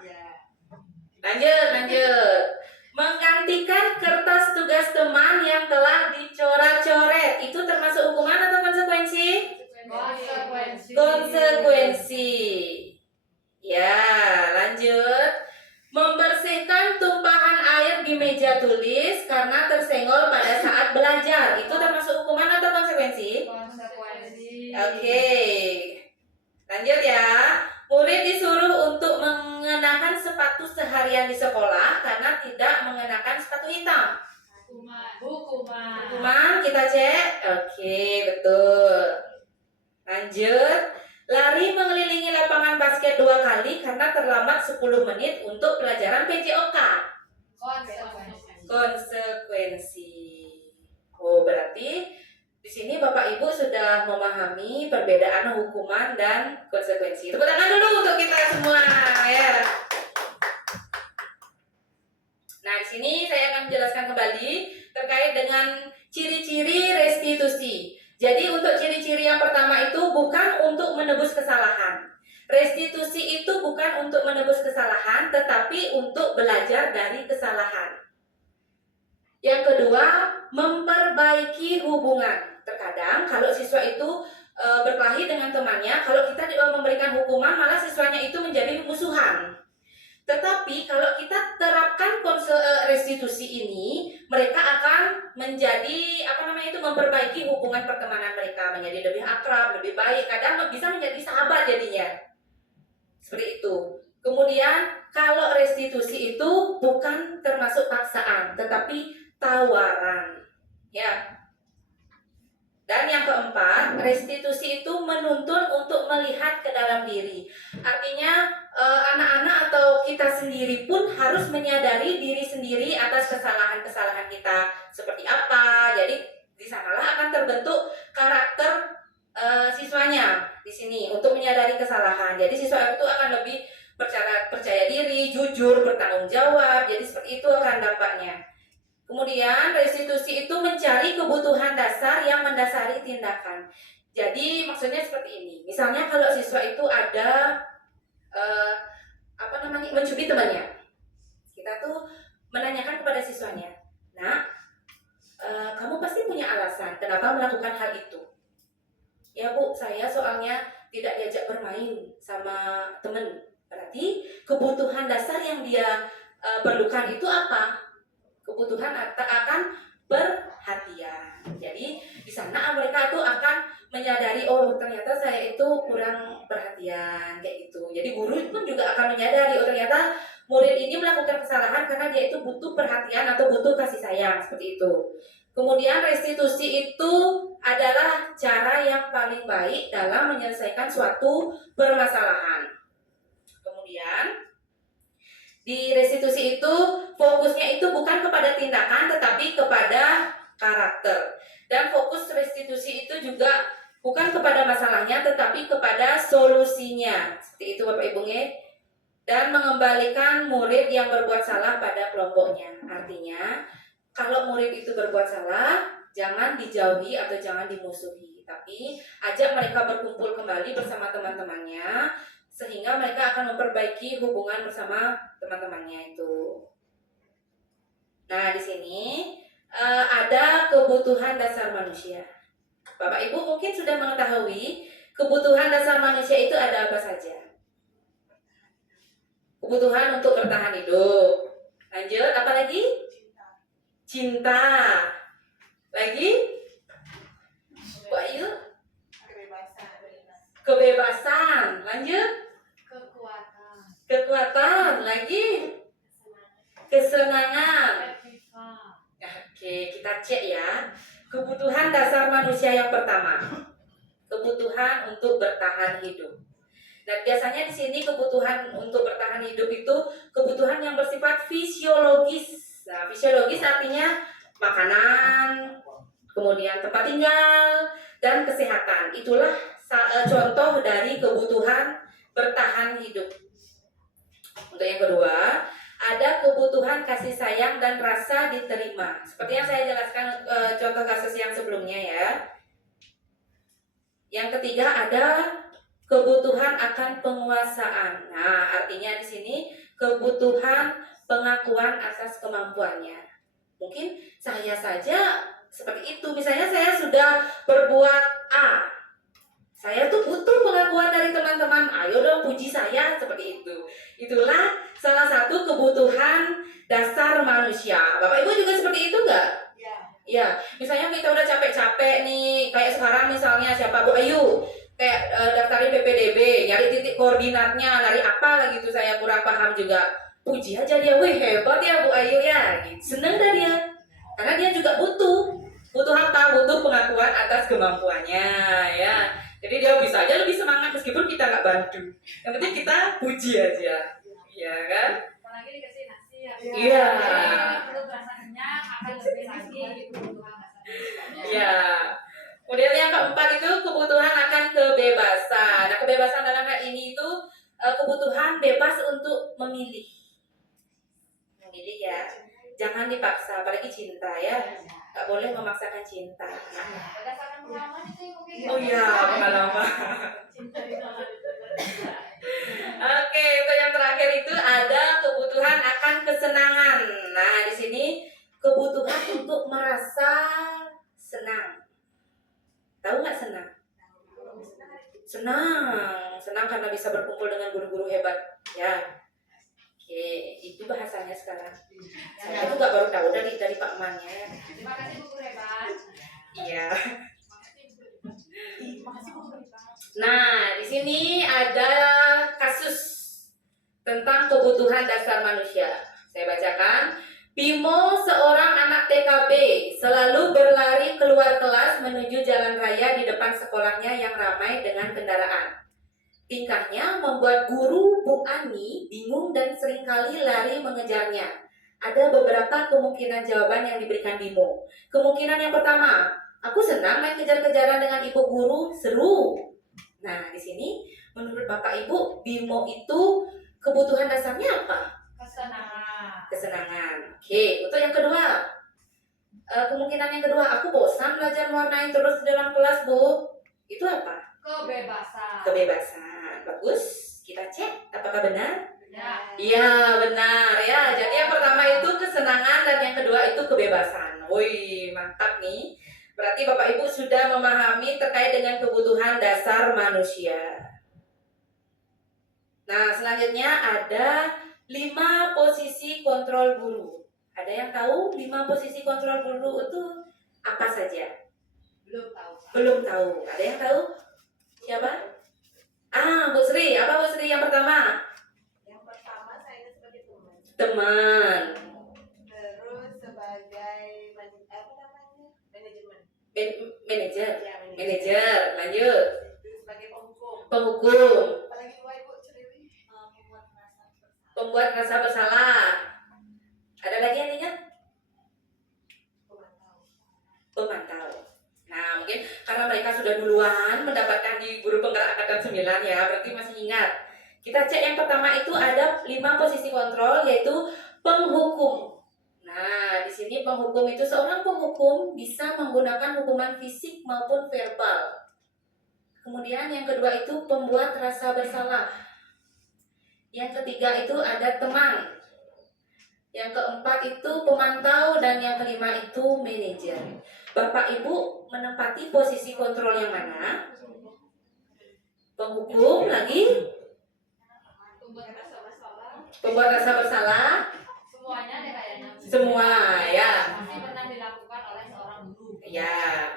Lanjut. Menggantikan kertas tugas teman yang telah dicoret-coret. Itu termasuk hukuman atau konsekuensi? Konsekuensi. Ya, lanjut. Membersihkan tumpahan air di meja tulis karena tersenggol pada saat belajar. Itu termasuk hukuman atau konsekuensi? Oke. Lanjut ya. Murid disuruh untuk mengenakan sepatu seharian di sekolah karena tidak mengenakan sepatu hitam. Hukuman, kita cek. Oke, betul. Lanjut. Lari mengelilingi lapangan basket 2 kali karena terlambat 10 menit untuk pelajaran PJOK. Konsekuensi. Oh, berarti di sini Bapak Ibu sudah memahami perbedaan hukuman dan konsekuensi. Tepuk tangan dulu untuk kita semua ya. Nah, di sini saya akan menjelaskan kembali terkait dengan ciri-ciri restitusi. Jadi untuk ciri-ciri yang pertama itu bukan untuk menebus kesalahan. Restitusi itu bukan untuk menebus kesalahan, tetapi untuk belajar dari kesalahan. Yang kedua, memperbaiki hubungan. Terkadang kalau siswa itu berkelahi dengan temannya, kalau kita memberikan hukuman malah siswanya itu menjadi musuhan. Tetapi kalau kita terapkan restitusi ini, mereka akan menjadi memperbaiki hubungan pertemanan mereka, menjadi lebih akrab, lebih baik, kadang bisa menjadi sahabat jadinya. Seperti itu. Kemudian kalau restitusi itu bukan termasuk paksaan, tetapi tawaran. Ya. Dan yang keempat, restitusi itu menuntun untuk melihat ke dalam diri. Artinya anak-anak atau kita sendiri pun harus menyadari diri sendiri atas kesalahan-kesalahan kita seperti apa. Jadi di sanalah akan terbentuk karakter siswanya di sini untuk menyadari kesalahan. Jadi siswa itu akan lebih percaya diri, jujur, bertanggung jawab. Jadi seperti itu akan dampaknya. Kemudian restitusi itu mencari kebutuhan dasar yang mendasari tindakan. Jadi maksudnya seperti ini. Misalnya kalau siswa itu ada mencubit temannya, kita tuh menanyakan kepada siswanya, nah kamu pasti punya alasan kenapa melakukan hal itu. Ya Bu, saya soalnya tidak diajak bermain sama teman. Berarti kebutuhan dasar yang dia perlukan itu apa? Kebutuhan akan perhatian. Jadi di sana mereka tuh akan menyadari, oh ternyata saya itu kurang perhatian kayak gitu. Jadi guru pun juga akan menyadari, oh ternyata murid ini melakukan kesalahan karena dia itu butuh perhatian atau butuh kasih sayang, seperti itu. Kemudian restitusi itu adalah cara yang paling baik dalam menyelesaikan suatu permasalahan. Kemudian di restitusi itu fokusnya itu bukan kepada tindakan tetapi kepada karakter. Dan fokus restitusi itu juga bukan kepada masalahnya tetapi kepada solusinya. Seperti itu Bapak Ibu nge. Dan mengembalikan murid yang berbuat salah pada kelompoknya. Artinya, kalau murid itu berbuat salah, jangan dijauhi atau jangan dimusuhi, tapi ajak mereka berkumpul kembali bersama teman-temannya sehingga mereka akan memperbaiki hubungan bersama teman-temannya itu. Nah, di sini ada kebutuhan dasar manusia. Bapak Ibu mungkin sudah mengetahui kebutuhan dasar manusia itu ada apa saja. Kebutuhan untuk bertahan hidup. Lanjut, apa lagi? Cinta. Lagi? Bu Ayu? Kebebasan. Lanjut? Kekuatan. Lagi? Kesenangan. Oke, kita cek ya. Kebutuhan dasar manusia yang pertama. Kebutuhan untuk bertahan hidup. Dan biasanya di sini kebutuhan untuk bertahan hidup itu kebutuhan yang bersifat fisiologis. Nah, fisiologis artinya makanan, kemudian tempat tinggal, dan kesehatan. Itulah contoh dari kebutuhan bertahan hidup. Untuk yang kedua, ada kebutuhan kasih sayang dan rasa diterima. Seperti yang saya jelaskan contoh kasus yang sebelumnya ya. Yang ketiga ada kebutuhan akan penguasaan. Nah, artinya di sini kebutuhan pengakuan atas kemampuannya. Mungkin saya saja seperti itu. Misalnya saya sudah berbuat A. Saya tuh butuh pengakuan dari teman-teman. Ayo dong puji saya seperti itu. Itulah salah satu kebutuhan dasar manusia. Bapak Ibu juga seperti itu enggak? Ya, misalnya kita udah capek-capek nih, kayak sekarang misalnya siapa Bu Ayu, kayak daftarin PPDB, nyari titik koordinatnya, nyari apa lagi tuh saya kurang paham juga. Puji aja dia, wih hebat ya Bu Ayu ya, gitu. Seneng dah dia, karena dia juga butuh apa? Butuh pengakuan atas kemampuannya, ya. Jadi dia bisa aja lebih semangat meskipun kita nggak bantu. Yang penting kita puji aja, ya kan? Apalagi dikasih nasi ya. Iya. Perlu berasa kenyang, akan lebih lagi gitu. Ya. Kemudian yang keempat itu kebutuhan akan kebebasan. Nah, kebebasan dalam hal ini itu kebutuhan bebas untuk memilih. Memilih ya. Jangan dipaksa, apalagi cinta ya. Gak boleh memaksakan cinta. Berdasarkan pengalaman itu mungkin. Oh iya, pengalaman. Oke, untuk yang terakhir itu ada kebutuhan akan kesenangan. Nah, di sini kebutuhan untuk merasa senang. Tahu nggak senang? Senang karena bisa berkumpul dengan guru-guru hebat. Ya, oke, itu bahasanya sekarang. Saya juga baru tahu dari Pak Man ya. Terima kasih Bu Hebat. Iya. Nah, di sini ada kasus tentang kebutuhan dasar manusia. Saya bacakan. Bimo, seorang anak TKB, selalu berlari keluar kelas menuju jalan raya di depan sekolahnya yang ramai dengan kendaraan. Tingkahnya membuat guru Bu Ani bingung dan seringkali lari mengejarnya. Ada beberapa kemungkinan jawaban yang diberikan Bimo. Kemungkinan yang pertama, aku senang main kejar-kejaran dengan ibu guru, seru. Nah, di sini menurut Bapak Ibu, Bimo itu kebutuhan dasarnya apa? Kesenangan. Oke, untuk yang kedua, kemungkinan yang kedua, aku bosan belajar mewarnai terus di dalam kelas, Bu. Itu apa? Kebebasan. Bagus. Kita cek apakah benar? Iya, benar ya. Jadi yang pertama itu kesenangan dan yang kedua itu kebebasan. Woi, mantap nih. Berarti Bapak Ibu sudah memahami terkait dengan kebutuhan dasar manusia. Nah, selanjutnya ada 5 posisi kontrol guru. Ada yang tahu 5 posisi kontrol guru itu apa saja? Belum tahu. Ada yang tahu? Siapa? Bu Sri. Apa Bu Sri yang pertama? Yang pertama saya sebagai Teman. terus sebagai manajemen. Manajer. Ya, Manajer. Lanjut. Terus sebagai penghukum. Penghukum. Apalagi dua Ibu Ceriwi. Pembuat rasa bersalah. Ada lagi yang ingat? Kita cek yang pertama itu ada 5 posisi kontrol, yaitu penghukum. Nah, di sini penghukum itu seorang penghukum bisa menggunakan hukuman fisik maupun verbal. Kemudian yang kedua itu pembuat rasa bersalah. Yang ketiga itu ada teman. Yang keempat itu pemantau dan yang kelima itu manajer. Bapak Ibu menempati posisi kontrol yang mana? Penghukum lagi? Pembuat rasa bersalah? Semuanya deh kayaknya. Semua, ya. Pasti pernah dilakukan oleh seorang guru. Ya.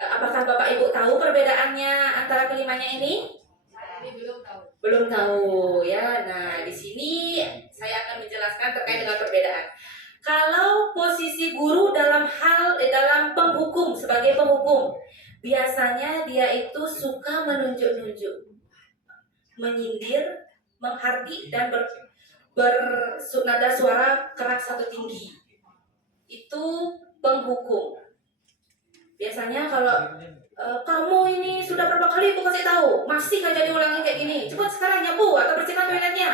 Apakah Bapak Ibu tahu perbedaannya antara kelimanya ini? Saya ini belum tahu. Belum tahu ya. Nah, di sini saya akan menjelaskan terkait dengan perbedaan. Kalau posisi guru dalam penghukum sebagai penghukum, biasanya dia itu suka menunjuk-nunjuk, menyindir, menghardik dan bernada suara keras atau tinggi. Itu penghukum. Biasanya kalau kamu ini sudah berapa kali ibu kasih tahu, masih aja diulangi kayak gini. Cepat sekarang nyapu atau bersihkan toiletnya.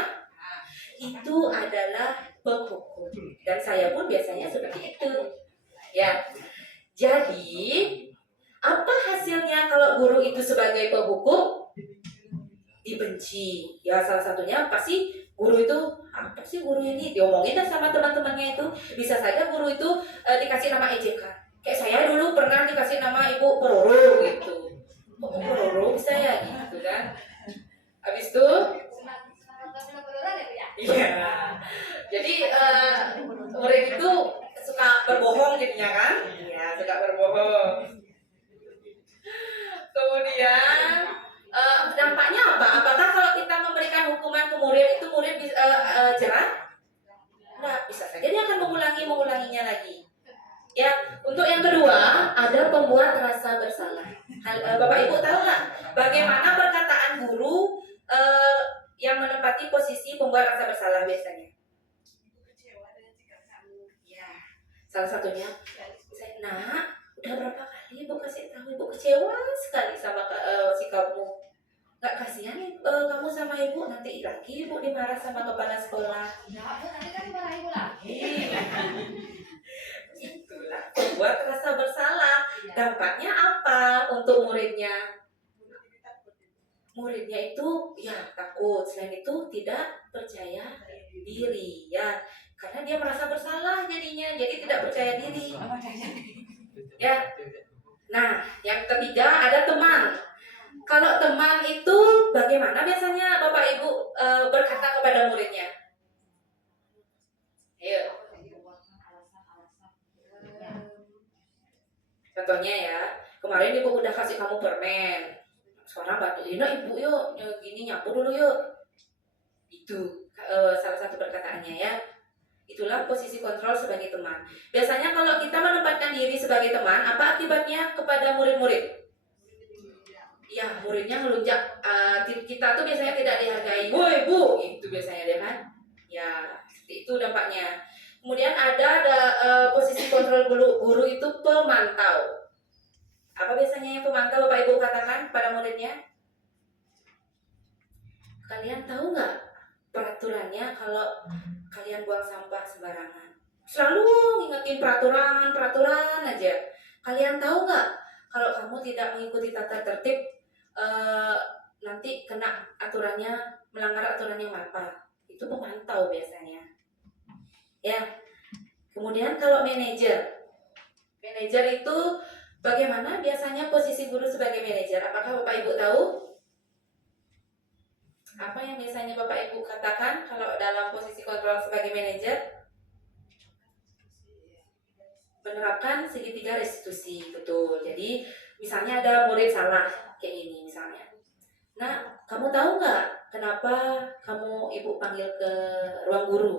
Itu adalah penghukum. Dan saya pun biasanya seperti itu. Ya. Jadi, apa hasilnya kalau guru itu sebagai penghukum? Dibenci. Ya, salah satunya pasti guru itu, apa sih guru ini? Diomongin dah sama teman-temannya itu. Bisa saja guru itu dikasih nama ejekan. Kayak saya dulu pernah dikasih nama Ibu Pororo gitu. Kok Pororo bisa ya gitu kan. Habis itu Senang beneran ya, Bu ya? iya. Jadi murid itu suka berbohong jadinya kan? Iya, suka berbohong. Kemudian dampaknya apa? Apakah kalau kita memberikan hukuman ke murid itu murid jerah? Nah, bisa saja dia akan mengulanginya lagi. Ya, untuk yang kedua ada pembuat rasa bersalah. Bapak Ibu tahu nggak bagaimana perkataan guru yang menempati posisi pembuat rasa bersalah biasanya? Ya, salah satunya, nak, udah berapa kali ibu kasih tahu, ibu kecewa sekali sama sikapmu. Nggak kasihan kamu sama ibu, nanti lagi ibu dimarah sama kepala sekolah. Ya, Bu, nanti kan dimarahin ibu lagi. Itulah pembuat rasa bersalah. Dampaknya apa untuk muridnya? Muridnya itu ya takut, selain itu tidak percaya diri ya, karena dia merasa bersalah jadinya, jadi tidak percaya diri ya. Nah, yang ketiga ada teman. Kalau teman itu bagaimana biasanya Bapak Ibu berkata kepada muridnya? Ayo. Contohnya ya, kemarin ibu udah kasih kamu permen, sekarang bantuin ibu yuk, gini nyapu dulu yuk. Itu salah satu perkataannya ya. Itulah posisi kontrol sebagai teman. Biasanya kalau kita menempatkan diri sebagai teman, apa akibatnya kepada murid-murid? Ya, muridnya ngelunjak. Kita tuh biasanya tidak dihargai. Woi bu, itu biasanya dia kan. Ya, seperti itu dampaknya. Kemudian ada posisi kontrol guru itu pemantau. Apa biasanya yang pemantau Bapak Ibu katakan pada muridnya? Kalian tahu nggak peraturannya kalau kalian buang sampah sembarangan? Selalu ngingetin peraturan aja. Kalian tahu nggak kalau kamu tidak mengikuti tata tertib nanti kena aturannya, melanggar aturan yang apa? Itu pemantau biasanya. Ya. Kemudian kalau manajer itu bagaimana biasanya posisi guru sebagai manajer? Apakah Bapak Ibu tahu? Apa yang biasanya Bapak Ibu katakan kalau dalam posisi kontrol sebagai manajer? Menerapkan segitiga restitusi, betul. Jadi misalnya ada murid salah kayak gini misalnya. Nah, kamu tahu nggak kenapa Ibu panggil ke ruang guru?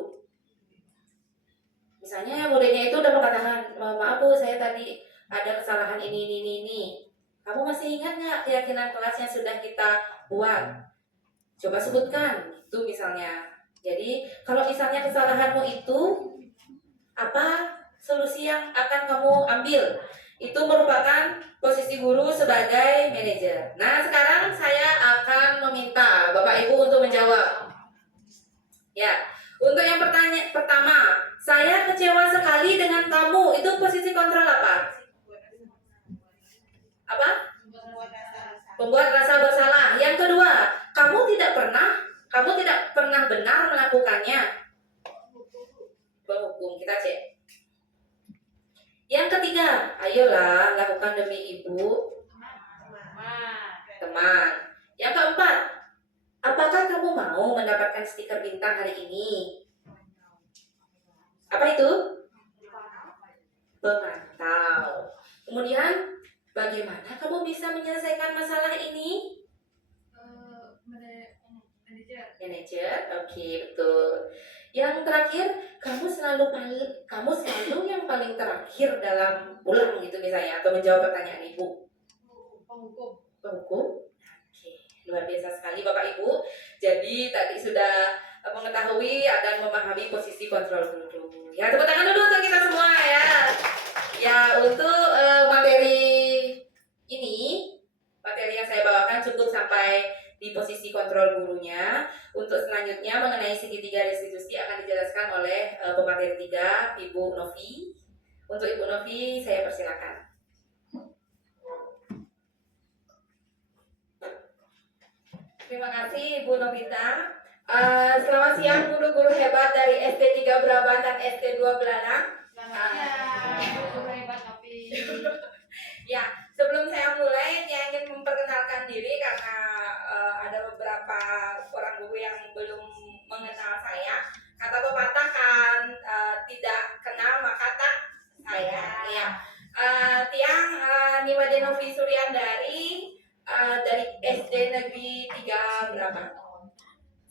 Misalnya muridnya itu udah mengatakan, maaf Bu, saya tadi ada kesalahan ini. Kamu masih ingat nggak keyakinan kelas yang sudah kita buat? Coba sebutkan, itu misalnya. Jadi kalau misalnya kesalahanmu itu, apa solusi yang akan kamu ambil? Itu merupakan posisi guru sebagai manajer. Nah, sekarang saya akan meminta Bapak Ibu untuk menjawab. Ya, untuk yang pertama, saya kecewa sekali dengan kamu. Itu posisi kontrol apa? Apa? Membuat rasa bersalah. Yang kedua, kamu tidak pernah benar melakukannya. Berhukum, kita cek. Yang ketiga, ayolah lakukan demi ibu, teman. Yang keempat, apakah kamu mau mendapatkan stiker bintang hari ini? Apa itu? Pemantau. Kemudian, bagaimana kamu bisa menyelesaikan masalah ini? Manager, oke, betul. Yang terakhir, kamu selalu yang paling terakhir dalam pulang gitu misalnya, atau menjawab pertanyaan ibu. Penghukum. Oke, luar biasa sekali Bapak Ibu. Jadi tadi sudah mengetahui dan memahami posisi kontrol guru. Ya, tepuk tangan dulu untuk kita semua ya. Ya, untuk materi yang saya bawakan cukup sampai di posisi kontrol gurunya. Untuk selanjutnya mengenai segitiga restitusi akan dijelaskan oleh pemateri 3, Ibu Novi. Untuk Ibu Novi, saya persilakan. Terima kasih Ibu Novita. Selamat siang guru-guru hebat dari SD 3 Braban dan SD 2 Belanang. Ya, sebelum saya mulai, saya ingin memperkenalkan diri karena ada beberapa orang guru yang belum mengenal saya. Kata pepatah kan tidak kenal maka tak sayang. Ya, Tiang Nimade Novi Suryandari dari SD Negeri 3 Braban.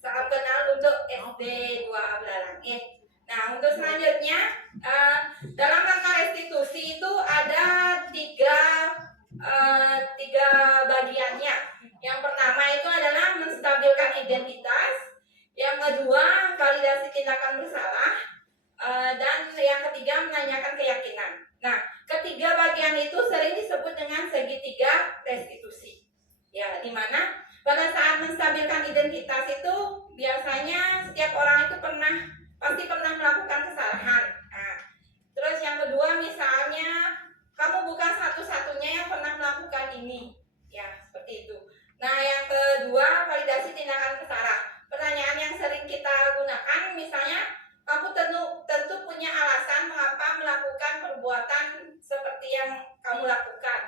Salam kenal untuk SD 2 Belalang. Nah, untuk selanjutnya dalam rangka restitusi itu ada tiga bagiannya. Yang pertama itu adalah menstabilkan identitas, yang kedua validasi tindakan bersalah, dan yang ketiga menanyakan keyakinan. Nah, ketiga bagian itu sering disebut dengan segitiga restitusi. Ya, di mana pada saat menstabilkan identitas itu biasanya setiap orang itu pasti pernah melakukan kesalahan. Nah, terus yang kedua misalnya kamu bukan satu-satunya yang pernah melakukan ini. Ya, seperti itu. Nah, yang kedua validasi tindakan bersalah. Pertanyaan yang sering kita gunakan misalnya kamu tentu punya alasan mengapa melakukan perbuatan seperti yang kamu lakukan.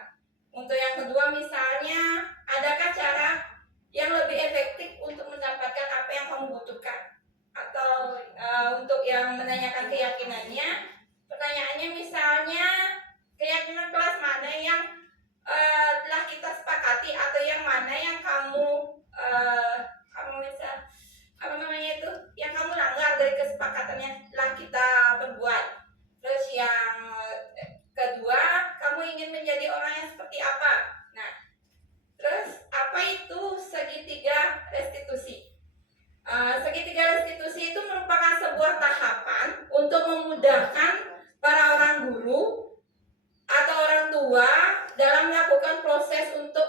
Untuk yang kedua misalnya, adakah cara yang lebih efektif untuk mendapatkan apa yang kamu butuhkan? Atau untuk yang menanyakan keyakinannya, pertanyaannya misalnya keyakinan kelas mana yang telah kita sepakati atau yang mana yang kamu yang kamu langgar dari kesepakatan yang telah kita perbuat. Terus yang kedua, kamu ingin menjadi orang yang seperti apa? Nah, terus apa itu segitiga restitusi? Segitiga restitusi itu merupakan sebuah tahapan untuk memudahkan para orang guru atau orang tua dalam melakukan proses untuk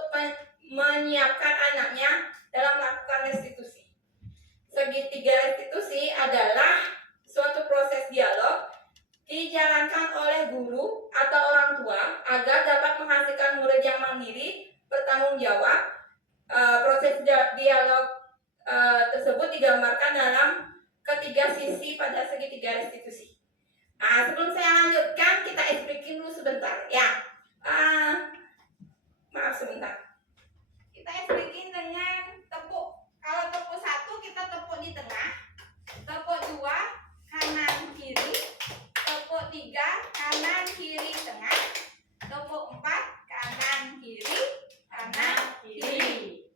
menyiapkan anaknya dalam melakukan restitusi. Segitiga restitusi adalah suatu proses dialog dijalankan oleh guru atau orang tua agar dapat menghasilkan murid yang mandiri, bertanggung jawab. Proses dialog tersebut digambarkan dalam ketiga sisi pada segitiga restitusi. Nah, sebelum saya lanjutkan, kita explikin dulu sebentar. Ya, maaf sebentar. Kita explikin dengan tepuk. Kalau tepuk 1 kita tepuk di tengah, tepuk 2 kanan kiri, tepuk 3 kanan kiri tengah, tepuk 4 kanan kiri,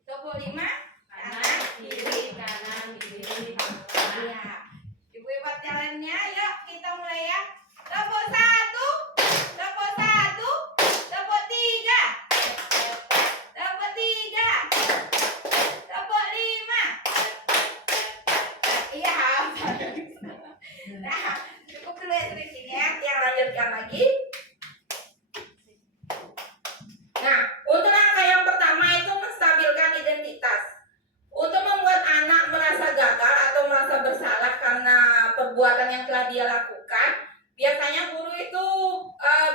tepuk 5 kanan kiri. Ya, ibu hebat jalannya, yuk kita mulai ya. Tepuk 1, tepuk 1, tepuk 3, tepuk 3, tepuk 5. Iya. Nah, cukup dulu ya dari sini ya. Yang lanjutkan lagi. Nah, untuk langkah yang pertama itu menstabilkan identitas. Untuk membuat anak merasa gagal atau merasa bersalah perbuatan yang telah dia lakukan, biasanya guru itu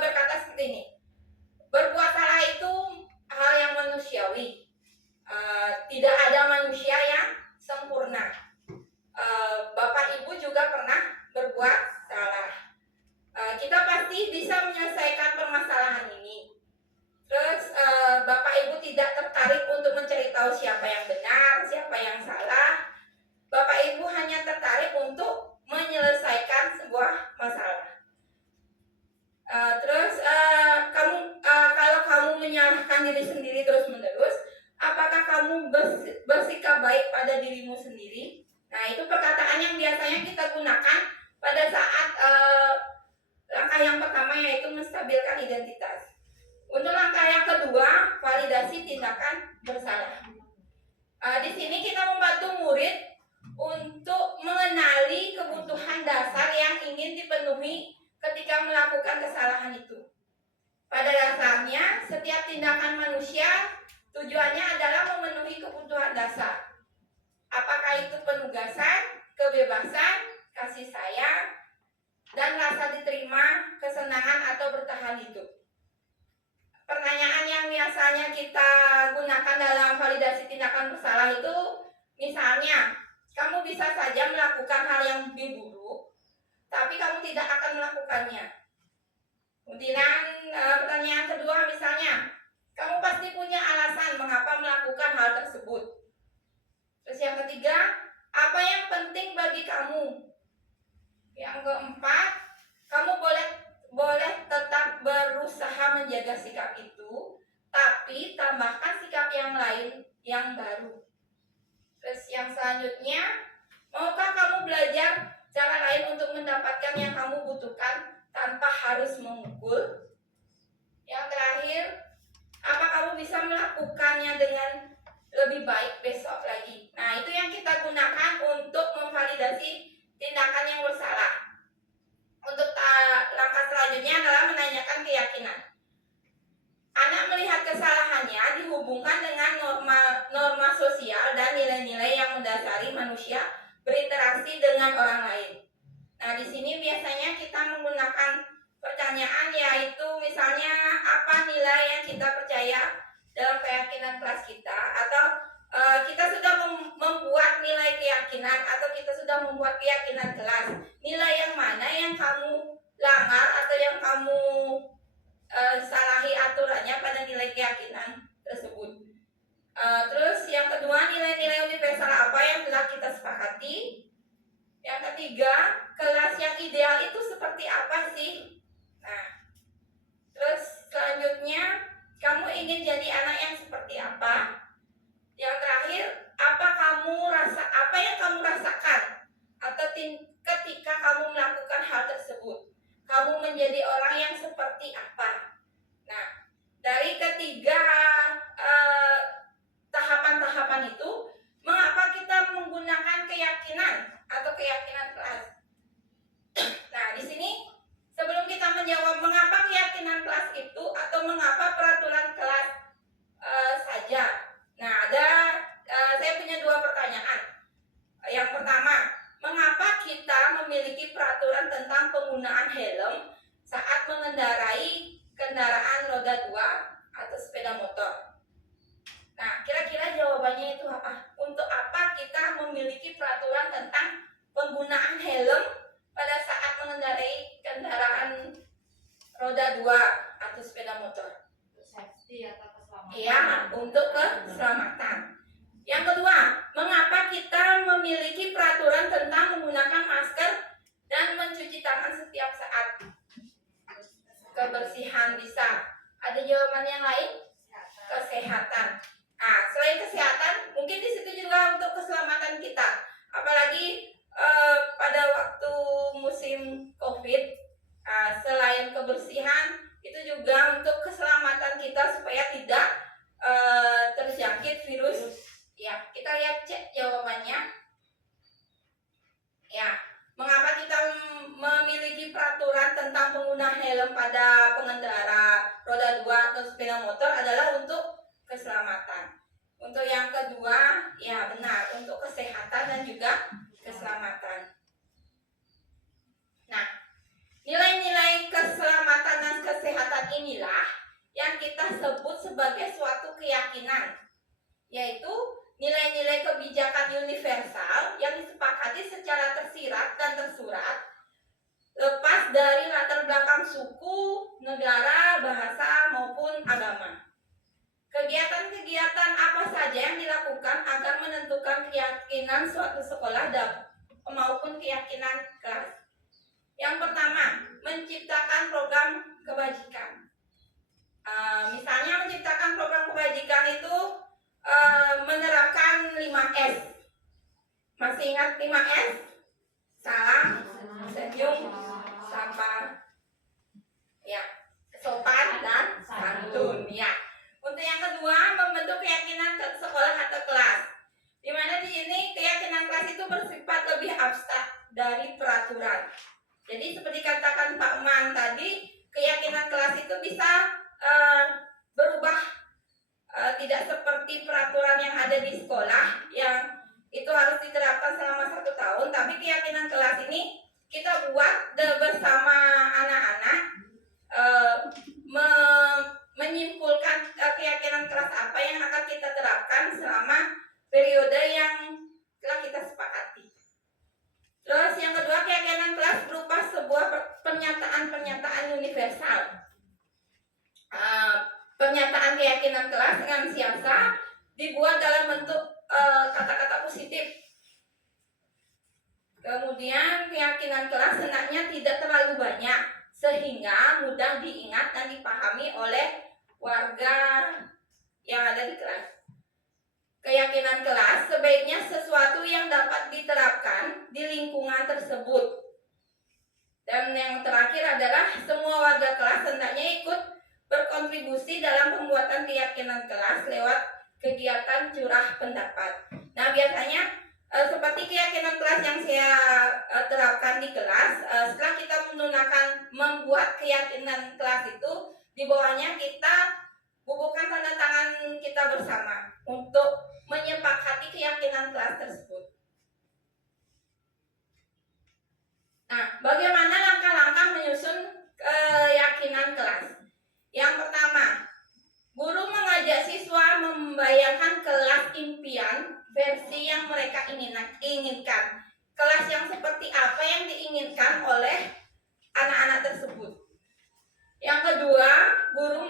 berkata seperti ini, berbuat salah itu hal yang manusiawi. Tidak ada manusia yang sempurna. Bapak Ibu juga pernah berbuat salah. Kita pasti bisa menyelesaikan permasalahan ini. Terus Bapak Ibu tidak tertarik untuk mencari tahu siapa yang benar, siapa yang salah. Bapak Ibu hanya tertarik untuk menyelesaikan sebuah masalah. Kalau kamu menyalahkan diri sendiri terus-menerus, apakah kamu bersikap baik pada dirimu sendiri? Nah, itu perkataan yang biasanya kita gunakan pada saat langkah yang pertama, yaitu menstabilkan identitas. Untuk langkah yang kedua, validasi tindakan bersalah. Di sini kita membantu murid untuk mengenali kebutuhan dasar yang ingin dipenuhi ketika melakukan kesalahan itu. Pada dasarnya, setiap tindakan manusia tujuannya adalah memenuhi kebutuhan dasar. Apakah itu penugasan, kebebasan, kasih sayang, dan rasa diterima, kesenangan, atau bertahan hidup. Pertanyaan yang biasanya kita gunakan dalam validasi tindakan bersalah itu, misalnya, kamu bisa saja melakukan hal yang lebih buruk, tapi kamu tidak akan melakukannya. Kemudian pertanyaan kedua misalnya, kamu pasti punya alasan mengapa melakukan hal tersebut. Terus yang ketiga, apa yang penting bagi kamu? Yang keempat, kamu boleh tetap berusaha menjaga sikap itu, tapi tambahkan sikap yang lain yang baru. Terus yang selanjutnya, maukah kamu belajar cara lain untuk mendapatkan yang kamu butuhkan tanpa harus memukul? Yang terakhir, apa kamu bisa melakukannya dengan lebih baik besok lagi? Nah, itu yang kita gunakan untuk memvalidasi tindakan yang bersalah. Untuk langkah selanjutnya adalah menanyakan keyakinan. Anak melihat kesalahannya dihubungkan dengan norma sosial dan nilai-nilai yang mendasari manusia berinteraksi dengan orang lain. Nah, di sini biasanya kita menggunakan pertanyaan, yaitu misalnya apa nilai yang kita percaya dalam keyakinan kelas kita, atau kita sudah membuat nilai keyakinan, atau kita sudah membuat keyakinan kelas. Nilai yang mana yang kamu langgar atau yang kamu salahi aturannya pada nilai keyakinan tersebut. Terus yang kedua, nilai-nilai universal apa yang telah kita sepakati. Yang ketiga, kelas yang ideal itu seperti apa sih? Nah, terus selanjutnya, kamu ingin jadi anak yang seperti apa? Yang terakhir, apa yang kamu rasakan atau ketika kamu melakukan hal tersebut? Kamu menjadi orang yang seperti apa? Nah, dari ketiga tahapan-tahapan itu, mengapa kita menggunakan keyakinan atau keyakinan kelas? Nah, di sini sebelum kita menjawab mengapa keyakinan kelas itu atau mengapa peraturan kelas saja. Nah, saya punya dua pertanyaan. Yang pertama, mengapa kita memiliki peraturan tentang penggunaan helm saat mengendarai kendaraan roda 2 atau sepeda motor? Nah, kira-kira jawabannya itu apa? Untuk apa kita memiliki peraturan tentang penggunaan helm pada saat mengendarai kendaraan roda 2 atau sepeda motor? Safety atau keselamatan. Iya, untuk keselamatan. Yang kedua, mengapa kita memiliki peraturan tentang menggunakan masker dan mencuci tangan setiap saat? Kebersihan bisa. Ada jawaban yang lain? Kesehatan. Nah, selain kesehatan, mungkin di situ juga untuk keselamatan kita. Apalagi pada waktu musim COVID, selain kebersihan, itu juga untuk keselamatan kita supaya tidak terjangkit virus. Ya, kita lihat cek jawabannya. Ya, mengapa kita memiliki peraturan tentang penggunaan helm pada pengendara roda 2 atau sepeda motor adalah untuk keselamatan. Untuk yang kedua, ya benar, untuk kesehatan dan juga keselamatan. dan tersurat, lepas dari latar belakang suku, negara, bahasa, maupun agama. Kegiatan-kegiatan apa saja yang dilakukan agar menentukan keyakinan suatu sekolah maupun keyakinan kelas. Yang pertama, menciptakan program kebajikan. Misalnya menciptakan program kebajikan itu menerapkan 5S. Masih ingat 5S? Salam, senyum, sapa, ya, sopan dan santun, ya. Untuk yang kedua, membentuk keyakinan sekolah atau kelas. Di mana di sini keyakinan kelas itu bersifat lebih abstrak dari peraturan. Jadi seperti katakan Pak Man tadi, keyakinan kelas itu bisa berubah, tidak seperti peraturan yang ada di sekolah yang itu harus diterapkan selama 1 tahun. Tapi keyakinan kelas ini kita buat bersama anak-anak, menyimpulkan keyakinan kelas apa yang akan kita terapkan selama periode yang telah kita sepakati. Terus yang kedua, keyakinan kelas berupa sebuah pernyataan-pernyataan universal. Pernyataan keyakinan kelas dengan siasa dibuat dalam bentuk kata-kata positif. Kemudian keyakinan kelas hendaknya tidak terlalu banyak sehingga mudah diingat dan dipahami oleh warga yang ada di kelas. Keyakinan kelas sebaiknya sesuatu yang dapat diterapkan di lingkungan tersebut. Dan yang terakhir adalah semua warga kelas hendaknya ikut berkontribusi dalam pembuatan keyakinan kelas lewat kegiatan curah pendapat. Nah, biasanya seperti keyakinan kelas yang saya terapkan di kelas, setelah kita membuat keyakinan kelas itu, di bawahnya kita bubuhkan tanda tangan kita bersama untuk menyepakati keyakinan kelas tersebut. Nah, bagaimana langkah-langkah menyusun keyakinan kelas? Yang pertama, guru mengajak siswa membayangkan kelas impian versi yang mereka inginkan. Kelas yang seperti apa yang diinginkan oleh anak-anak tersebut. Yang kedua, guru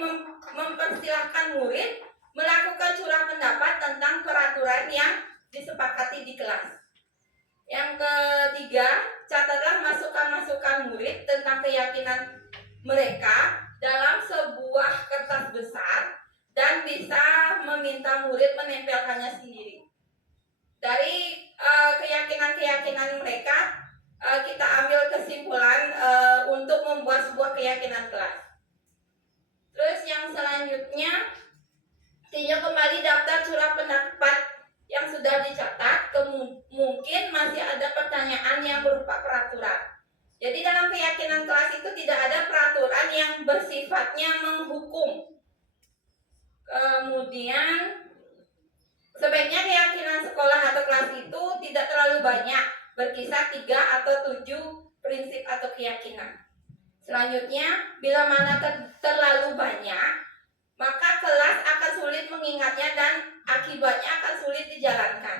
mempersilahkan murid melakukan curah pendapat tentang peraturan yang disepakati di kelas. Yang ketiga, catatlah masukan-masukan murid tentang keyakinan mereka dalam sebuah kertas besar dan bisa meminta murid menempelkannya sendiri. Dari keyakinan-keyakinan mereka, kita ambil kesimpulan untuk membuat sebuah keyakinan kelas. Terus yang selanjutnya, tinjau kembali daftar curah pendapat yang sudah dicatat. Mungkin masih ada pertanyaan yang berupa peraturan. Jadi dalam keyakinan kelas itu tidak ada peraturan yang bersifatnya menghukum. Kemudian sebaiknya keyakinan sekolah atau kelas itu tidak terlalu banyak, berkisar 3 atau 7 prinsip atau keyakinan. Selanjutnya, bila mana terlalu banyak, maka kelas akan sulit mengingatnya dan akibatnya akan sulit dijalankan.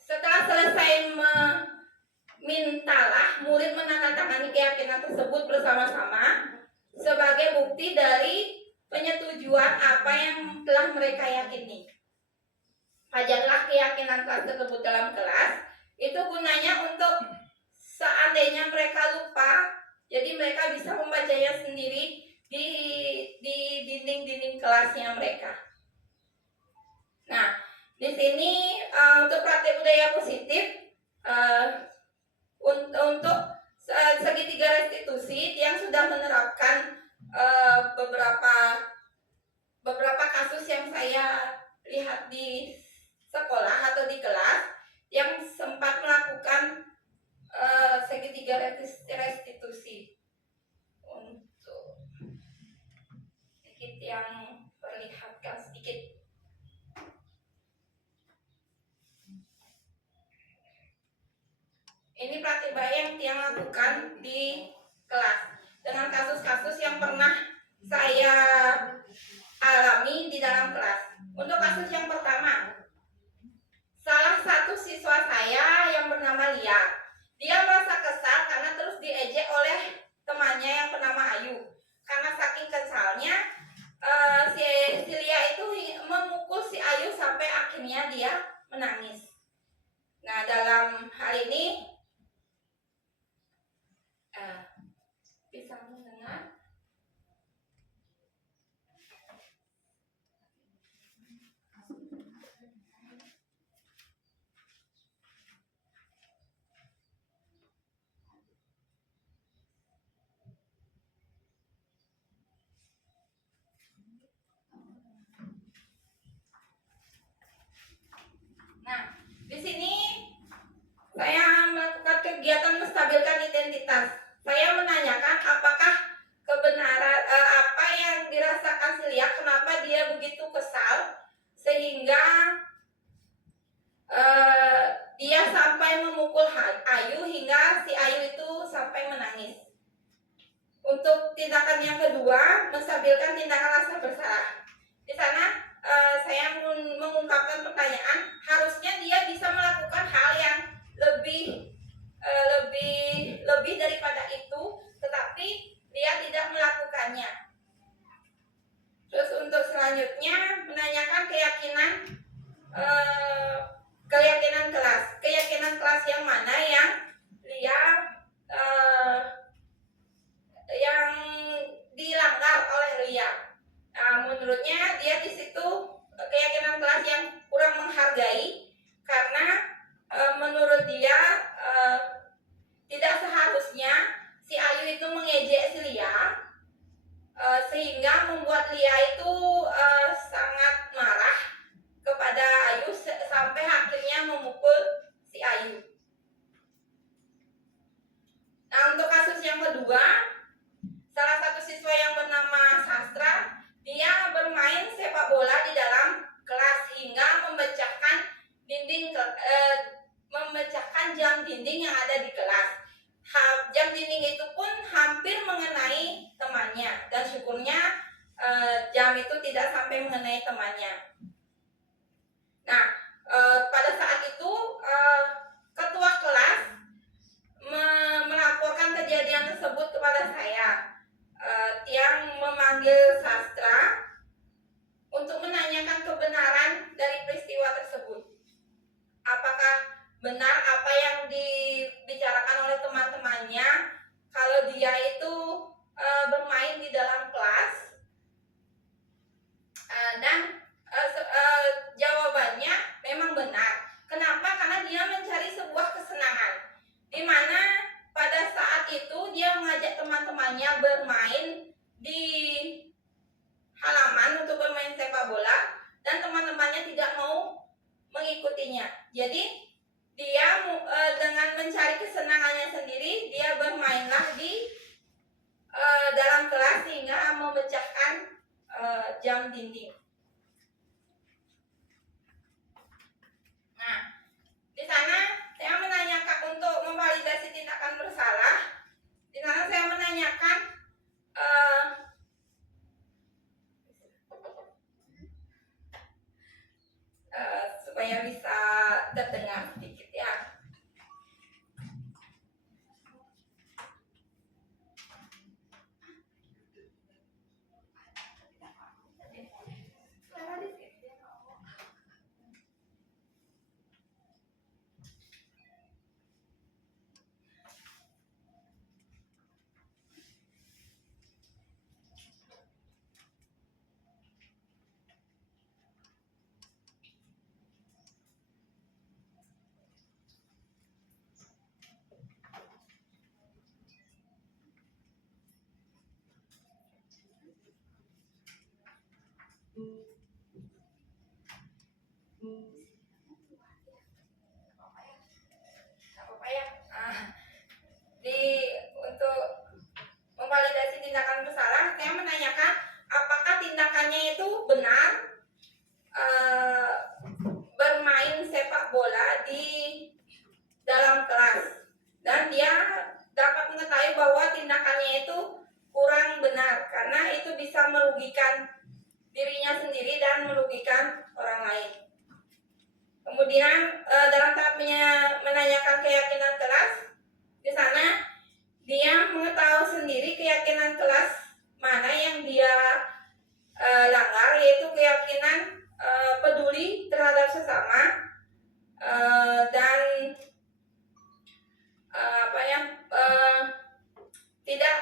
Setelah selesai mintalah murid menandatangani keyakinan tersebut bersama-sama sebagai bukti dari penyetujuan apa yang telah mereka yakini. Ajarlah keyakinan kelas tersebut dalam kelas. Itu gunanya untuk seandainya mereka lupa, jadi mereka bisa membacanya sendiri di dinding-dinding kelasnya mereka. Nah, di sini untuk praktek budaya positif, untuk segitiga restitusi yang sudah menerapkan beberapa kasus yang saya lihat di sekolah atau di kelas yang sempat melakukan segitiga restitusi. Untuk sedikit yang perlihatkan sedikit. Ini praktik baik yang lakukan di kelas dengan kasus-kasus yang pernah saya alami di dalam kelas. Untuk kasus yang pertama, salah satu siswa saya yang yang bernama Lia. Dia merasa kesal karena terus diejek oleh temannya yang bernama Ayu. Karena saking kesalnya, si Lia itu memukul si Ayu sampai akhirnya dia menangis. Nah, dalam hal ini bisa mendengar. Nah, di sini saya melakukan kegiatan menstabilkan identitas. Saya menanyakan apakah kebenaran apa yang dirasakan si Lia, kenapa dia begitu kesal sehingga dia sampai memukul Ayu hingga si Ayu itu sampai menangis. Untuk tindakan yang kedua, menstabilkan tindakan rasa bersalah. Di sana saya mengungkapkan pertanyaan, harusnya dia bisa melakukan hal yang lebih daripada itu, tetapi dia tidak melakukannya. Terus untuk selanjutnya menanyakan keyakinan kelas yang mana yang dia yang dilanggar oleh Lia. Menurutnya dia di situ keyakinan kelas yang kurang menghargai karena menurut dia tidak seharusnya si Ayu itu mengejek si Lia sehingga membuat Lia itu sangat marah kepada Ayu sampai akhirnya memukul si Ayu. Nah, untuk kasus yang kedua, salah satu siswa yang bernama Sastra, dia bermain sepak bola di dalam kelas hingga memecahkan jam dinding yang ada di kelas. Jam dinding itu pun hampir mengenai temannya, dan syukurnya jam itu tidak sampai mengenai temannya. Nah, pada saat itu ketua kelas melaporkan kejadian tersebut kepada saya, yang memanggil Sastra untuk menanyakan kebenaran dari peristiwa tersebut. Apakah benar apa yang dibicarakan oleh teman-temannya kalau dia itu bermain di dalam kelas? Dan jawabannya memang benar. Kenapa? Karena dia mencari sebuah kesenangan, di mana pada saat itu dia mengajak teman-temannya bermain di halaman untuk bermain sepak bola, dan teman-temannya tidak mau mengikutinya. Jadi dia dengan mencari kesenangannya sendiri, dia bermainlah di dalam kelas hingga memecahkan jam dinding. Nah, di sana saya menanyakan untuk memvalidasi tindakan bersalah. Di sana saya menanyakan sendiri keyakinan kelas mana yang dia langgar, yaitu keyakinan peduli terhadap sesama dan tidak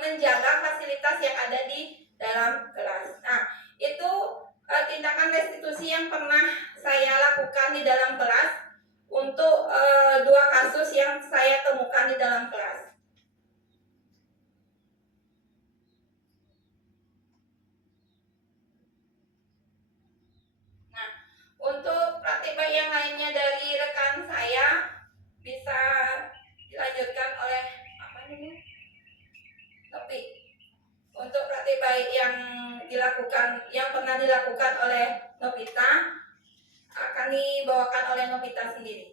menjaga fasilitas yang ada di dalam kelas. Nah, itu tindakan restitusi yang pernah saya lakukan di dalam kelas untuk 2 kasus yang saya temukan di dalam kelas. Nah, untuk praktik baik yang lainnya dari rekan saya bisa dilanjutkan oleh Nopi. Untuk praktik baik yang pernah dilakukan oleh Novita akan dibawakan oleh Novita sendiri.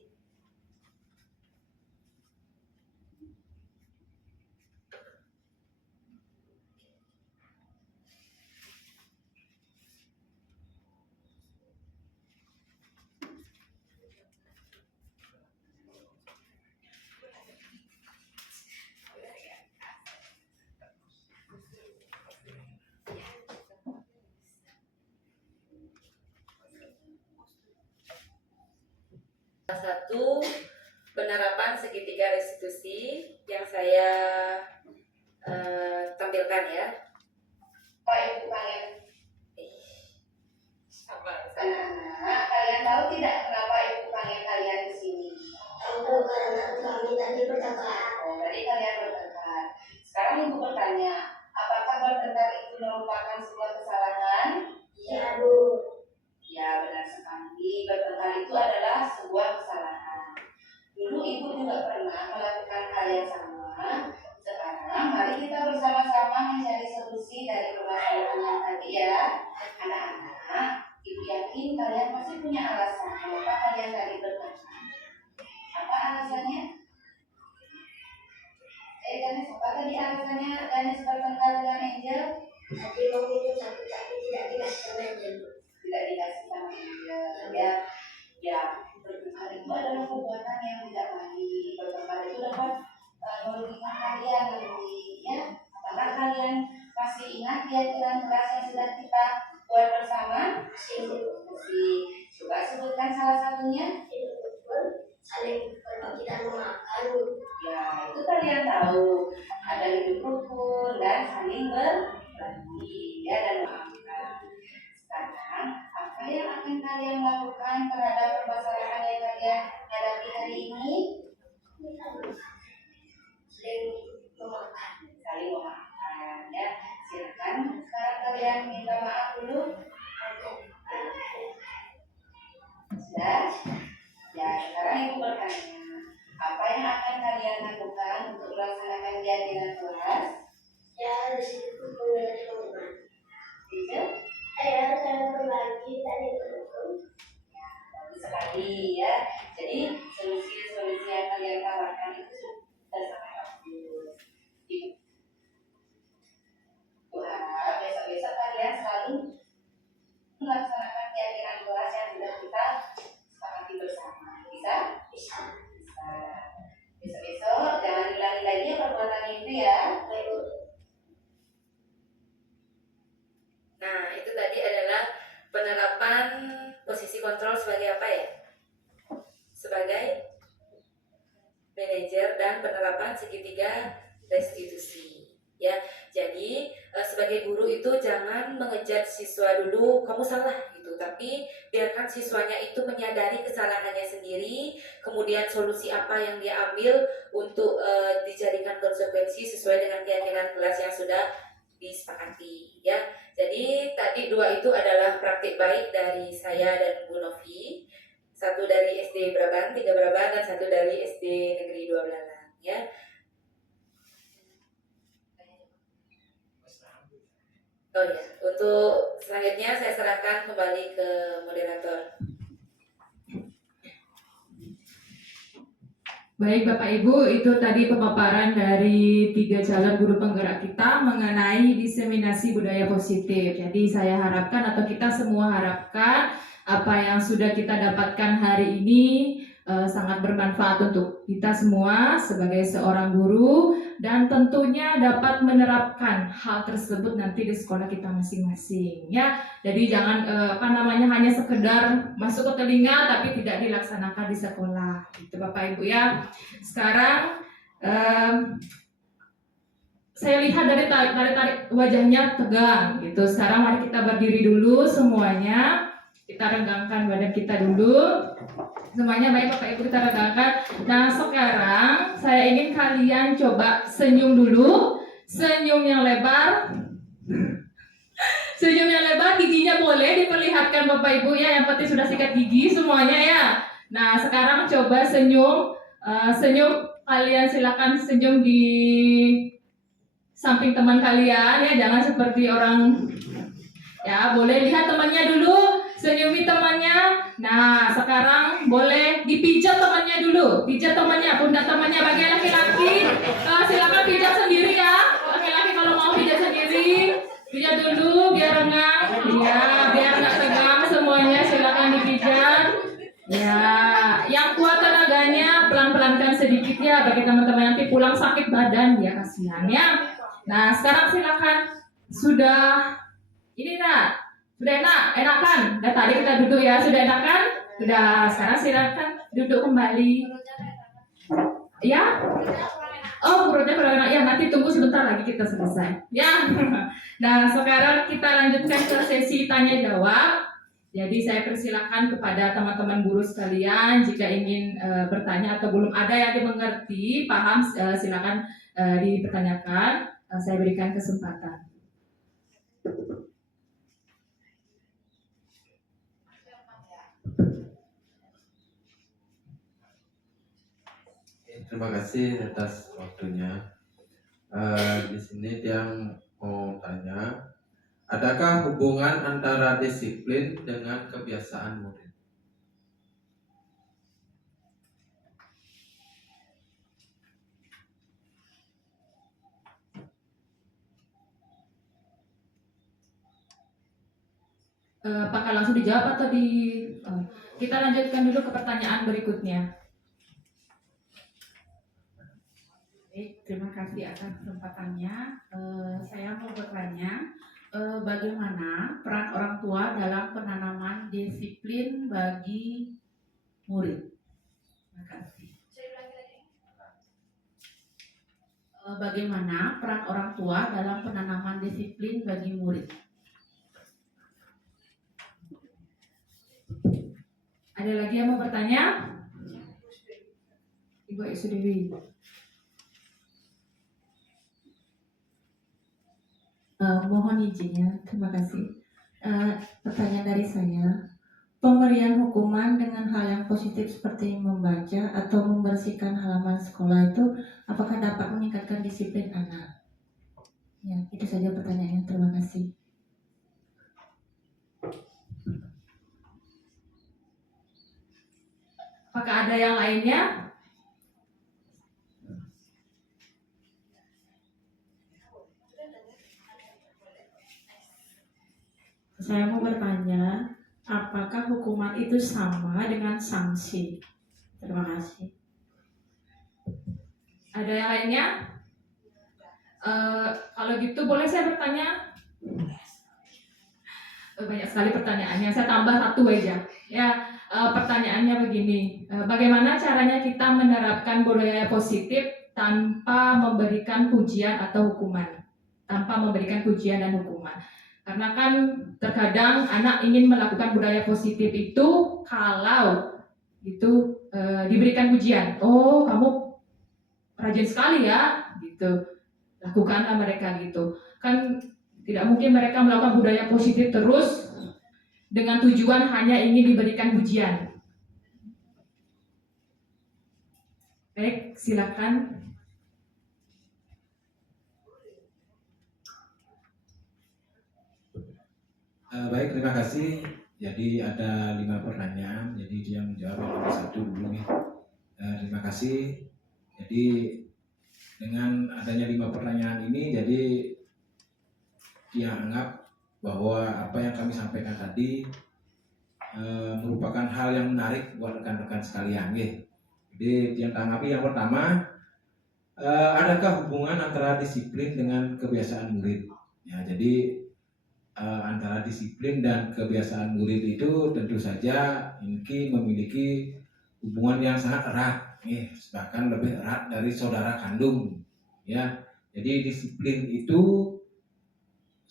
Satu, penerapan segitiga restitusi yang saya tampilkan ya. Pak Ibu kalian, Sabar. anak-anak, kalian tahu tidak kenapa ibu kalian di sini? Karena kami tadi bertengkar. Oh, tadi kalian bertengkar. Sekarang ibu bertanya, apakah bertengkar itu merupakan sebuah kesalahan? Ya, Bu. Ya, benar sekali. Bertengkar itu adalah sebuah kesalahan. Dulu ibu juga pernah melakukan hal yang sama. Sekarang mari kita bersama-sama mencari solusi dari permasalahan yang tadi ya. Anak-anak, ibu yakin kalian pasti punya alasan kenapa kalian tadi bertengkar. Apa alasannya? Ganes, apa tadi alasannya Ganes bertengkar dengan Angel? Tadi mau minum satu tapi tidak dikasih sama Angel, Bu. Tidak dikasih sama Angel ya. Ya, bertengkar itu adalah perbuatan yang tidak baik. Bertengkar itu dapat merugikan kalian nanti ya. Apakah kalian masih ingat keyakinan kelas yang sudah kita buat bersama? Masih, Bu. Masih. Coba sebutkan salah satunya. Hidup betul, saling berbagi dan memaafkan, Bu. Ya, itu kalian tahu. Ada hidup rukun dan saling berbagi ya dan memaafkan. Sekarang, apa yang akan kalian lakukan terhadap permasalahan yang kalian hadapi hari ini? Saling memaafkan. Saling memaafkan ya. Silakan sekarang kalian minta maaf dulu. Sudah? Ya, sekarang ibu bertanya, apa yang akan kalian lakukan untuk melaksanakan keyakinan kelas? Ya, di situ menjadi teman. Itu Saya berbagi tadi berhukum. bagus sekali ya. Jadi solusi-solusi yang kalian tawarkan itu sudah sangat bagus. Ibu harap besok-besok kalian selalu melaksanakan keyakinan kelas yang sudah kita sepakati bersama. Bisa? Bisa. Bisa. Besok-besok jangan ulangi lagi ya perbuatan itu ya. Baik, Bu. Nah, itu tadi adalah penerapan posisi kontrol sebagai apa ya? Sebagai manajer dan penerapan segitiga restitusi. Ya, jadi sebagai guru itu jangan mengejar siswa dulu kamu salah gitu, tapi biarkan siswanya itu menyadari kesalahannya sendiri, kemudian solusi apa yang dia ambil untuk dijadikan konsekuensi sesuai dengan keyakinan kelas yang sudah disepakati ya. Jadi tadi 2 itu adalah praktik baik dari saya dan Bu Novi. 1 dari SD Braban, 3 Braban, dan 1 dari SD Negeri 2 Belalang ya. Oh ya, untuk selanjutnya saya serahkan kembali ke moderator. Baik Bapak Ibu, itu tadi pemaparan dari 3 calon guru penggerak kita mengenai diseminasi budaya positif. Jadi saya harapkan atau kita semua harapkan apa yang sudah kita dapatkan hari ini sangat bermanfaat untuk kita semua sebagai seorang guru, dan tentunya dapat menerapkan hal tersebut nanti di sekolah kita masing-masing ya. Jadi jangan hanya sekedar masuk ke telinga tapi tidak dilaksanakan di sekolah. Itu Bapak Ibu ya. Sekarang saya lihat dari tarik wajahnya tegang gitu. Sekarang mari kita berdiri dulu semuanya. Kita regangkan badan kita dulu. Semuanya baik Bapak Ibu, kita regangkan. Nah sekarang saya ingin kalian coba senyum dulu. Senyum yang lebar. Senyum yang lebar, giginya boleh diperlihatkan Bapak Ibu ya. Yang penting sudah sikat gigi semuanya ya. Nah sekarang coba senyum. Senyum, kalian silakan senyum di samping teman kalian ya. Jangan seperti orang ya, boleh lihat temannya dulu, senyumi temannya. Nah, sekarang boleh dipijat temannya dulu. Pijat temannya, pundak temannya. Bagi laki-laki, silakan pijat sendiri ya. Laki-laki kalau mau pijat sendiri, pijat dulu biar renang. Ya, biar nggak tegang semuanya. Silakan dipijat. Ya, yang kuat tenaganya pelan-pelankan sedikit ya. Bagi teman-teman nanti pulang sakit badan ya, kasihan ya. Nah, sekarang silakan. Sudah ini nak, sudah enakan. Dan tadi kita duduk ya, sudah enakan? Sudah, sekarang silakan duduk kembali. Ya? Oh, perutnya kurang enak. Ya, nanti tunggu sebentar lagi kita selesai. Ya. Nah, sekarang kita lanjutkan ke sesi tanya jawab. Jadi saya persilakan kepada teman-teman guru sekalian jika ingin bertanya atau belum ada yang dimengerti, paham, silakan dipertanyakan. Saya berikan kesempatan. Terima kasih atas waktunya. Di sini yang mau tanya, adakah hubungan antara disiplin dengan kebiasaan murid? Apakah langsung dijawab atau kita lanjutkan dulu ke pertanyaan berikutnya. Baik, terima kasih atas kesempatannya. Saya mau bertanya, bagaimana peran orang tua dalam penanaman disiplin bagi murid? Terima kasih. Bagaimana peran orang tua dalam penanaman disiplin bagi murid? Ada lagi yang mau bertanya? Ibu Isudewi. Mohon izinnya, terima kasih. Pertanyaan dari saya, pemberian hukuman dengan hal yang positif seperti membaca atau membersihkan halaman sekolah itu apakah dapat meningkatkan disiplin anak? Ya, itu saja pertanyaannya. Terima kasih. Apakah ada yang lainnya? Saya mau bertanya, apakah hukuman itu sama dengan sanksi? Terima kasih. Ada yang lainnya? Kalau gitu boleh saya bertanya? Banyak sekali pertanyaannya. Saya tambah satu aja. Ya, pertanyaannya begini. Bagaimana caranya kita menerapkan budaya positif tanpa memberikan pujian atau hukuman? Tanpa memberikan pujian dan hukuman. Karena kan terkadang anak ingin melakukan budaya positif itu kalau itu diberikan pujian. Oh, kamu rajin sekali ya, gitu. Lakukanlah mereka gitu. Kan tidak mungkin mereka melakukan budaya positif terus dengan tujuan hanya ingin diberikan pujian. Baik, silakan. Baik, terima kasih. Jadi ada 5 pertanyaan. Jadi dia menjawab yang nomor 1 dulu nih. Terima kasih. Jadi dengan adanya 5 pertanyaan ini, jadi dia anggap bahwa apa yang kami sampaikan tadi merupakan hal yang menarik buat rekan-rekan sekalian. Jadi yang tanggapi yang pertama, adakah hubungan antara disiplin dengan kebiasaan murid? Ya, jadi antara disiplin dan kebiasaan murid itu tentu saja ini memiliki hubungan yang sangat erat, bahkan lebih erat dari saudara kandung. Ya, jadi disiplin itu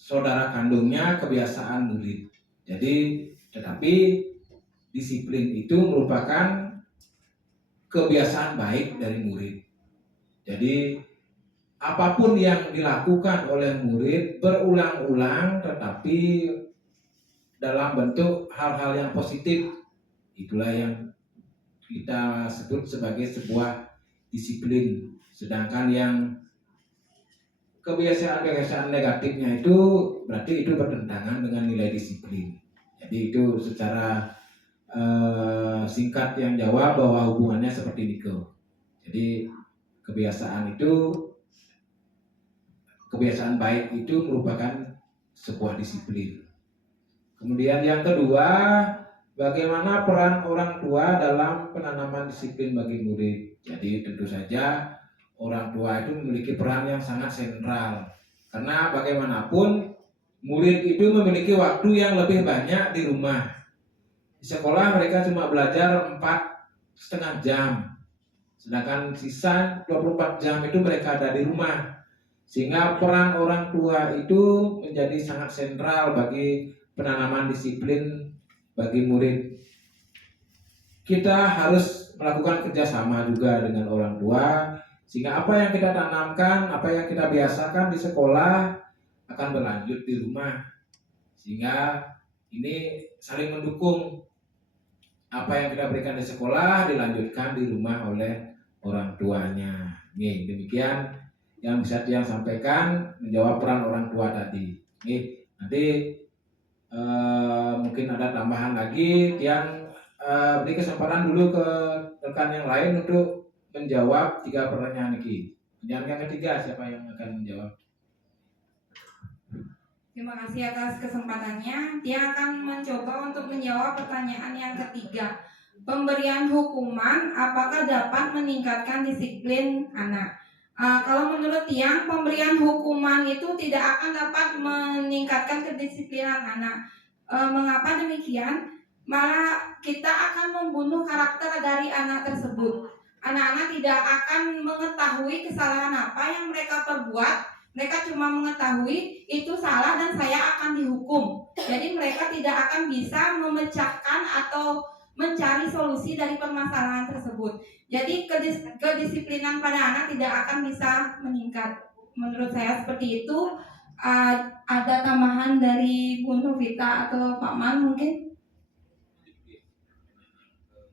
saudara kandungnya kebiasaan murid. Jadi, tetapi disiplin itu merupakan kebiasaan baik dari murid. Jadi apapun yang dilakukan oleh murid berulang-ulang tetapi dalam bentuk hal-hal yang positif, itulah yang kita sebut sebagai sebuah disiplin. Sedangkan yang kebiasaan-kebiasaan negatifnya itu berarti itu bertentangan dengan nilai disiplin. Jadi itu secara singkat yang jawab bahwa hubungannya seperti itu. Jadi kebiasaan baik itu merupakan sebuah disiplin. Kemudian yang kedua, bagaimana peran orang tua dalam penanaman disiplin bagi murid. Jadi tentu saja orang tua itu memiliki peran yang sangat sentral. Karena bagaimanapun murid itu memiliki waktu yang lebih banyak di rumah. Di sekolah mereka cuma belajar 4,5 jam. Sedangkan sisa 24 jam itu mereka ada di rumah. Sehingga peran orang tua itu menjadi sangat sentral bagi penanaman disiplin bagi murid. Kita harus melakukan kerjasama juga dengan orang tua, sehingga apa yang kita tanamkan, apa yang kita biasakan di sekolah akan berlanjut di rumah. Sehingga ini saling mendukung. Apa yang kita berikan di sekolah dilanjutkan di rumah oleh orang tuanya. Nih, demikian yang bisa Tiang sampaikan menjawab peran orang tua tadi. Nih, nanti mungkin ada tambahan lagi. Tiang beri kesempatan dulu ke rekan yang lain untuk menjawab 3 pertanyaan ini. Yang ketiga siapa yang akan menjawab? Terima kasih atas kesempatannya. Dia akan mencoba untuk menjawab pertanyaan yang ketiga. Pemberian hukuman apakah dapat meningkatkan disiplin anak? Kalau menurut Tiang, pemberian hukuman itu tidak akan dapat meningkatkan kedisiplinan anak. Mengapa demikian? Malah kita akan membunuh karakter dari anak tersebut. Anak-anak tidak akan mengetahui kesalahan apa yang mereka perbuat. Mereka cuma mengetahui itu salah dan saya akan dihukum. Jadi mereka tidak akan bisa memecahkan atau mencari solusi dari permasalahan tersebut. Jadi kedisiplinan pada anak tidak akan bisa meningkat. Menurut saya seperti itu. Ada tambahan dari Bu Novita atau Pak Man mungkin?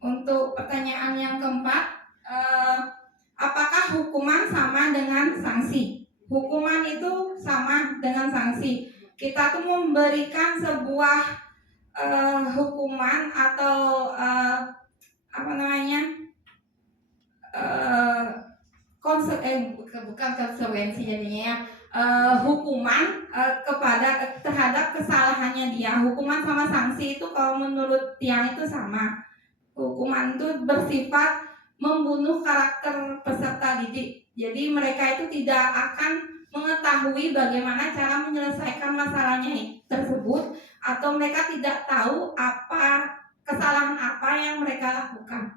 Untuk pertanyaan yang keempat, apakah hukuman sama dengan sanksi? Hukuman itu sama dengan sanksi. Kita tuh memberikan sebuah hukuman atau bukan konsekuensi jadinya ya, hukuman terhadap kesalahannya dia. Hukuman sama sanksi itu kalau menurut Tiang itu sama. Hukuman itu bersifat membunuh karakter peserta didik. Jadi mereka itu tidak akan mengetahui bagaimana cara menyelesaikan masalahnya tersebut, atau mereka tidak tahu kesalahan apa yang mereka lakukan.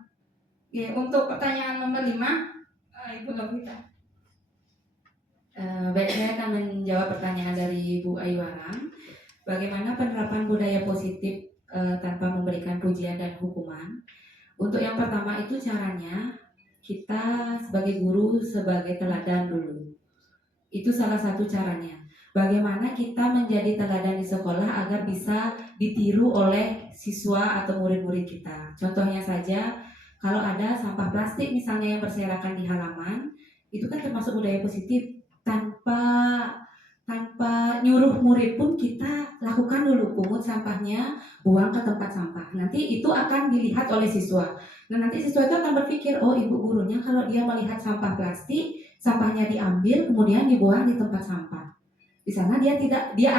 Ya, untuk pertanyaan nomor 5, Ibu Novita. Baik, saya akan menjawab pertanyaan dari Bu Ayuwarang. Bagaimana penerapan budaya positif tanpa memberikan pujian dan hukuman? Untuk yang pertama itu caranya kita sebagai guru sebagai teladan dulu. Itu salah satu caranya. Bagaimana kita menjadi teladan di sekolah agar bisa ditiru oleh siswa atau murid-murid kita. Contohnya saja, kalau ada sampah plastik misalnya yang berserakan di halaman, itu kan termasuk budaya positif. Tanpa nyuruh murid pun kita lakukan dulu, pungut sampahnya, buang ke tempat sampah. Nanti itu akan dilihat oleh siswa. Nah, nanti siswa itu akan berpikir, oh ibu gurunya kalau dia melihat sampah plastik, sampahnya diambil kemudian dibuang di tempat sampah. Di sana dia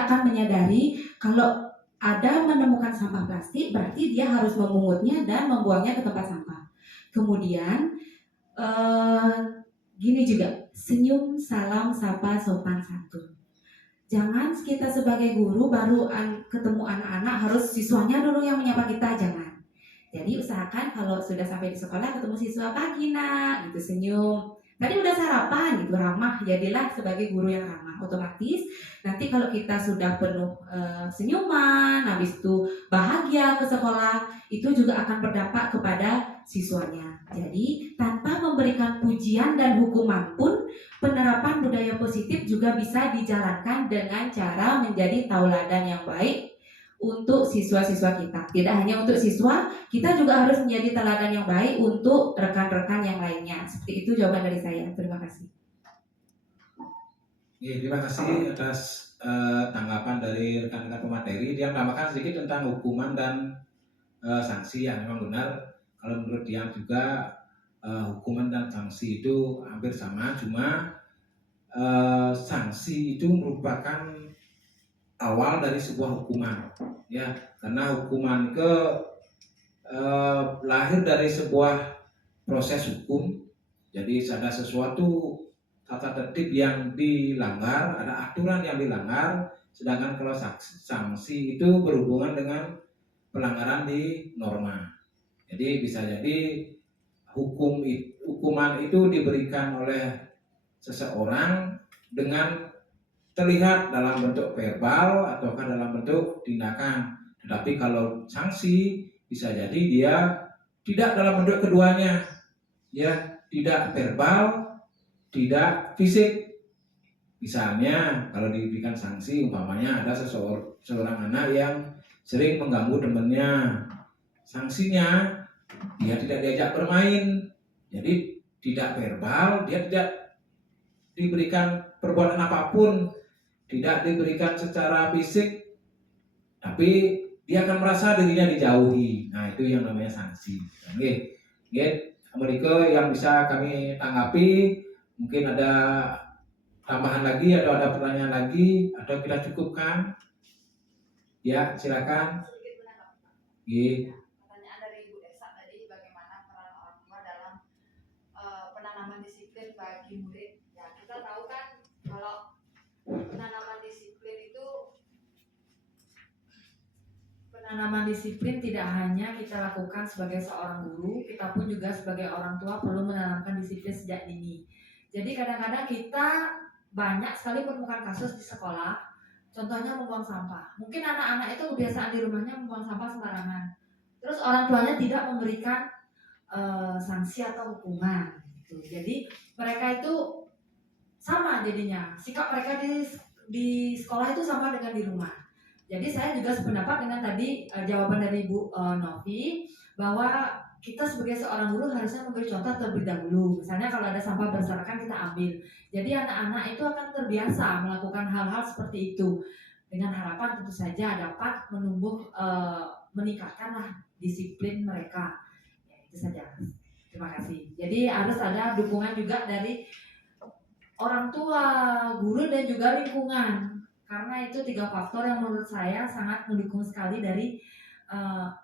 akan menyadari kalau ada menemukan sampah plastik berarti dia harus memungutnya dan membuangnya ke tempat sampah. Kemudian gini juga, senyum, salam, sapa, sopan santun. Jangan kita sebagai guru baru ketemu anak-anak harus siswanya dulu yang menyapa kita, jangan. Jadi usahakan kalau sudah sampai di sekolah ketemu siswa, pagi nak, gitu, senyum. Tadi udah sarapan, gitu, ramah. Jadilah sebagai guru yang ramah. Otomatis nanti kalau kita sudah penuh senyuman, habis itu bahagia ke sekolah, itu juga akan berdampak kepada siswanya. Jadi tanpa memberikan pujian dan hukuman pun, penerapan budaya positif juga bisa dijalankan dengan cara menjadi tauladan yang baik untuk siswa-siswa kita. Tidak hanya untuk siswa, kita juga harus menjadi teladan yang baik untuk rekan-rekan yang lainnya. Seperti itu jawaban dari saya. Terima kasih. Ya, terima kasih atas tanggapan dari rekan-rekan pemateri. Dia menambahkan sedikit tentang hukuman dan sanksi yang memang benar. Kalau menurut dia juga hukuman dan sanksi itu hampir sama, cuma sanksi itu merupakan awal dari sebuah hukuman, ya, karena hukuman ke lahir dari sebuah proses hukum. Jadi ada sesuatu tata tertib yang dilanggar, ada aturan yang dilanggar, sedangkan kalau sanksi itu berhubungan dengan pelanggaran di norma. Jadi bisa jadi hukuman itu diberikan oleh seseorang dengan terlihat dalam bentuk verbal ataukah dalam bentuk tindakan. Tetapi kalau sanksi bisa jadi dia tidak dalam bentuk keduanya, ya, tidak verbal, tidak fisik. Misalnya kalau diberikan sanksi, umpamanya ada seorang anak yang sering mengganggu temannya, sanksinya dia tidak diajak bermain, jadi tidak verbal, dia tidak diberikan perbuatan apapun, tidak diberikan secara fisik, tapi dia akan merasa dirinya dijauhi. Nah, itu yang namanya sanksi. Oke, Amerika yang bisa kami tanggapi, mungkin ada tambahan lagi atau ada pertanyaan lagi atau kita cukupkan? Ya, silakan. Pertanyaan dari Ibu Esa tadi, bagaimana peran orang tua dalam penanaman disiplin bagi murid? Ya, kita tahu kan kalau penanaman disiplin tidak hanya kita lakukan sebagai seorang guru, kita pun juga sebagai orang tua perlu menanamkan disiplin sejak dini. Jadi kadang-kadang kita banyak sekali menemukan kasus di sekolah, contohnya membuang sampah. Mungkin anak-anak itu kebiasaan di rumahnya membuang sampah sembarangan. Terus orang tuanya tidak memberikan sanksi atau hukuman. Gitu. Jadi mereka itu sama jadinya. Sikap mereka di sekolah itu sama dengan di rumah. Jadi saya juga sependapat dengan tadi jawaban dari Bu Novi, bahwa kita sebagai seorang guru harusnya memberi contoh terlebih dahulu. Misalnya kalau ada sampah berserakan kita ambil. Jadi anak-anak itu akan terbiasa melakukan hal-hal seperti itu. Dengan harapan tentu saja dapat meningkatkanlah disiplin mereka. Ya, itu saja. Terima kasih. Jadi harus ada dukungan juga dari orang tua, guru dan juga lingkungan. Karena itu 3 faktor yang menurut saya sangat mendukung sekali dari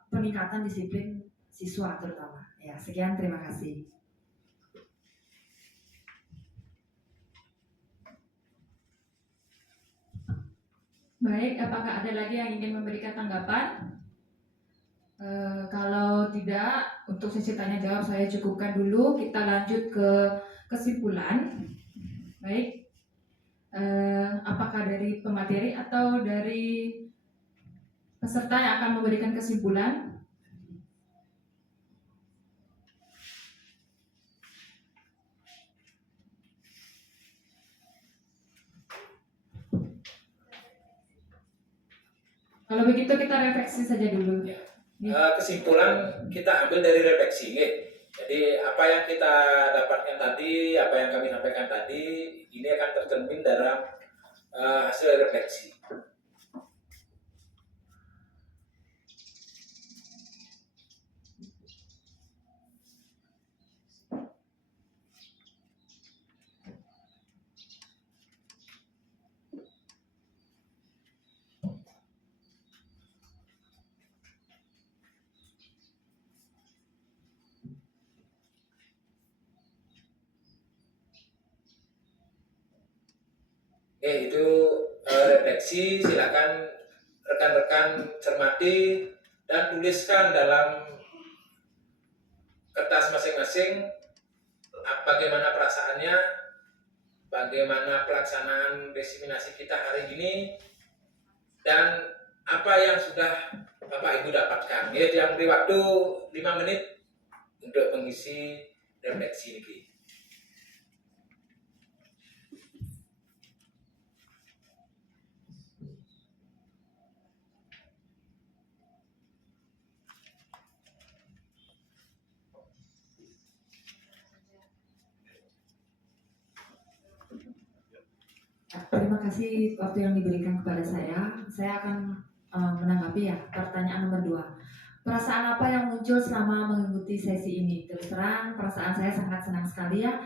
peningkatan disiplin siswa terutama. Ya, sekian, terima kasih. Baik, apakah ada lagi yang ingin memberikan tanggapan? Kalau tidak, untuk sesi tanya jawab saya cukupkan dulu. Kita lanjut ke kesimpulan. Baik. Apakah dari pemateri atau dari peserta yang akan memberikan kesimpulan? Kalau begitu kita refleksi saja dulu. Ya. Kesimpulan kita ambil dari refleksi. Jadi apa yang kita dapatkan tadi, apa yang kami sampaikan tadi, ini akan tercermin dalam hasil refleksi. Itu refleksi, silakan rekan-rekan cermati dan tuliskan dalam kertas masing-masing bagaimana perasaannya, bagaimana pelaksanaan diseminasi kita hari ini, dan apa yang sudah Bapak Ibu dapatkan. Yang beri waktu 5 menit untuk mengisi refleksi ini. Terima kasih waktu yang diberikan kepada saya. Saya akan menanggapi ya pertanyaan nomor 2. Perasaan apa yang muncul selama mengikuti sesi ini? Terus terang, perasaan saya sangat senang sekali ya.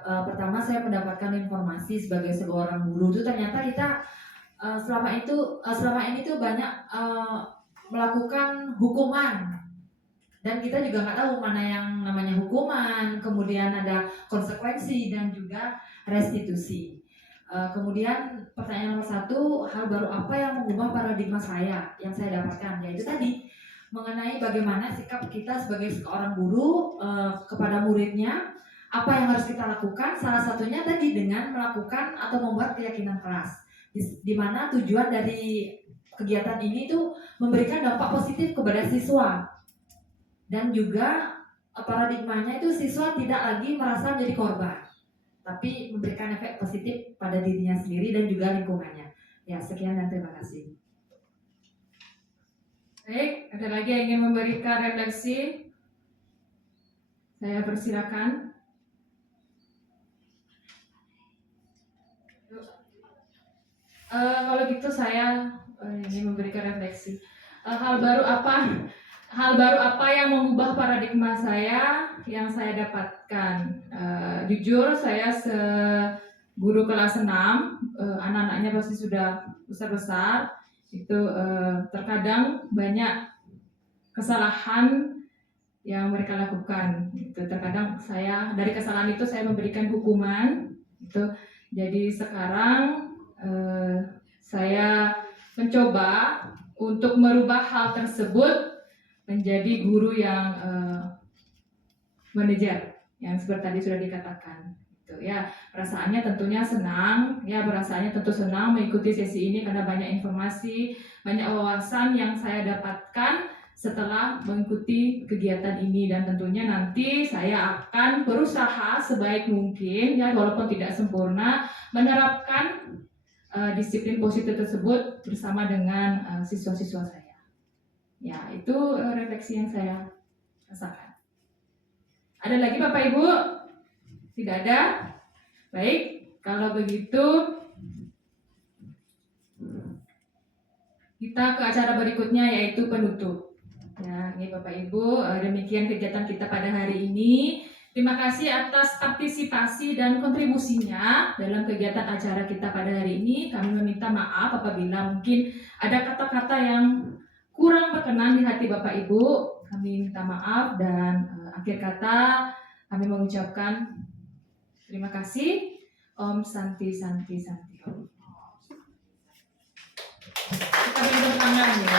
Pertama, saya mendapatkan informasi sebagai seorang guru itu ternyata kita selama ini tuh banyak melakukan hukuman, dan kita juga nggak tahu mana yang namanya hukuman, kemudian ada konsekuensi dan juga restitusi. Kemudian pertanyaan nomor 1, hal baru apa yang mengubah paradigma saya yang saya dapatkan, yaitu tadi mengenai bagaimana sikap kita sebagai seorang guru kepada muridnya, apa yang harus kita lakukan. Salah satunya tadi dengan melakukan atau membuat keyakinan keras, di mana tujuan dari kegiatan ini itu memberikan dampak positif kepada siswa, dan juga paradigmanya itu siswa tidak lagi merasa menjadi korban, tapi memberikan efek positif pada dirinya sendiri dan juga lingkungannya. Ya, sekian dan terima kasih. Baik, ada lagi yang ingin memberikan refleksi? Saya persilakan. Kalau gitu saya ingin memberikan refleksi. Hal baru apa yang mengubah paradigma saya yang saya dapatkan? Jujur saya guru kelas 6, anak-anaknya pasti sudah besar-besar. Itu terkadang banyak kesalahan yang mereka lakukan. Itu terkadang dari kesalahan itu saya memberikan hukuman. Itu jadi sekarang saya mencoba untuk merubah hal tersebut menjadi guru yang manajer, yang seperti tadi sudah dikatakan. Ya, perasaannya tentunya senang, tentu senang mengikuti sesi ini karena banyak informasi, banyak wawasan yang saya dapatkan setelah mengikuti kegiatan ini, dan tentunya nanti saya akan berusaha sebaik mungkin ya, walaupun tidak sempurna, menerapkan disiplin positif tersebut bersama dengan siswa-siswa saya. Ya, itu refleksi yang saya rasakan. Ada lagi Bapak Ibu? Tidak ada? Baik, kalau begitu kita ke acara berikutnya, yaitu penutup. Ya, ini Bapak Ibu, demikian kegiatan kita pada hari ini. Terima kasih atas partisipasi dan kontribusinya dalam kegiatan acara kita pada hari ini. Kami meminta maaf apabila mungkin ada kata-kata yang kurang berkenan di hati Bapak Ibu. Kami minta maaf, dan akhir kata kami mengucapkan terima kasih. Om Santi Santi Santi. Kita beri tepuk tangan ya.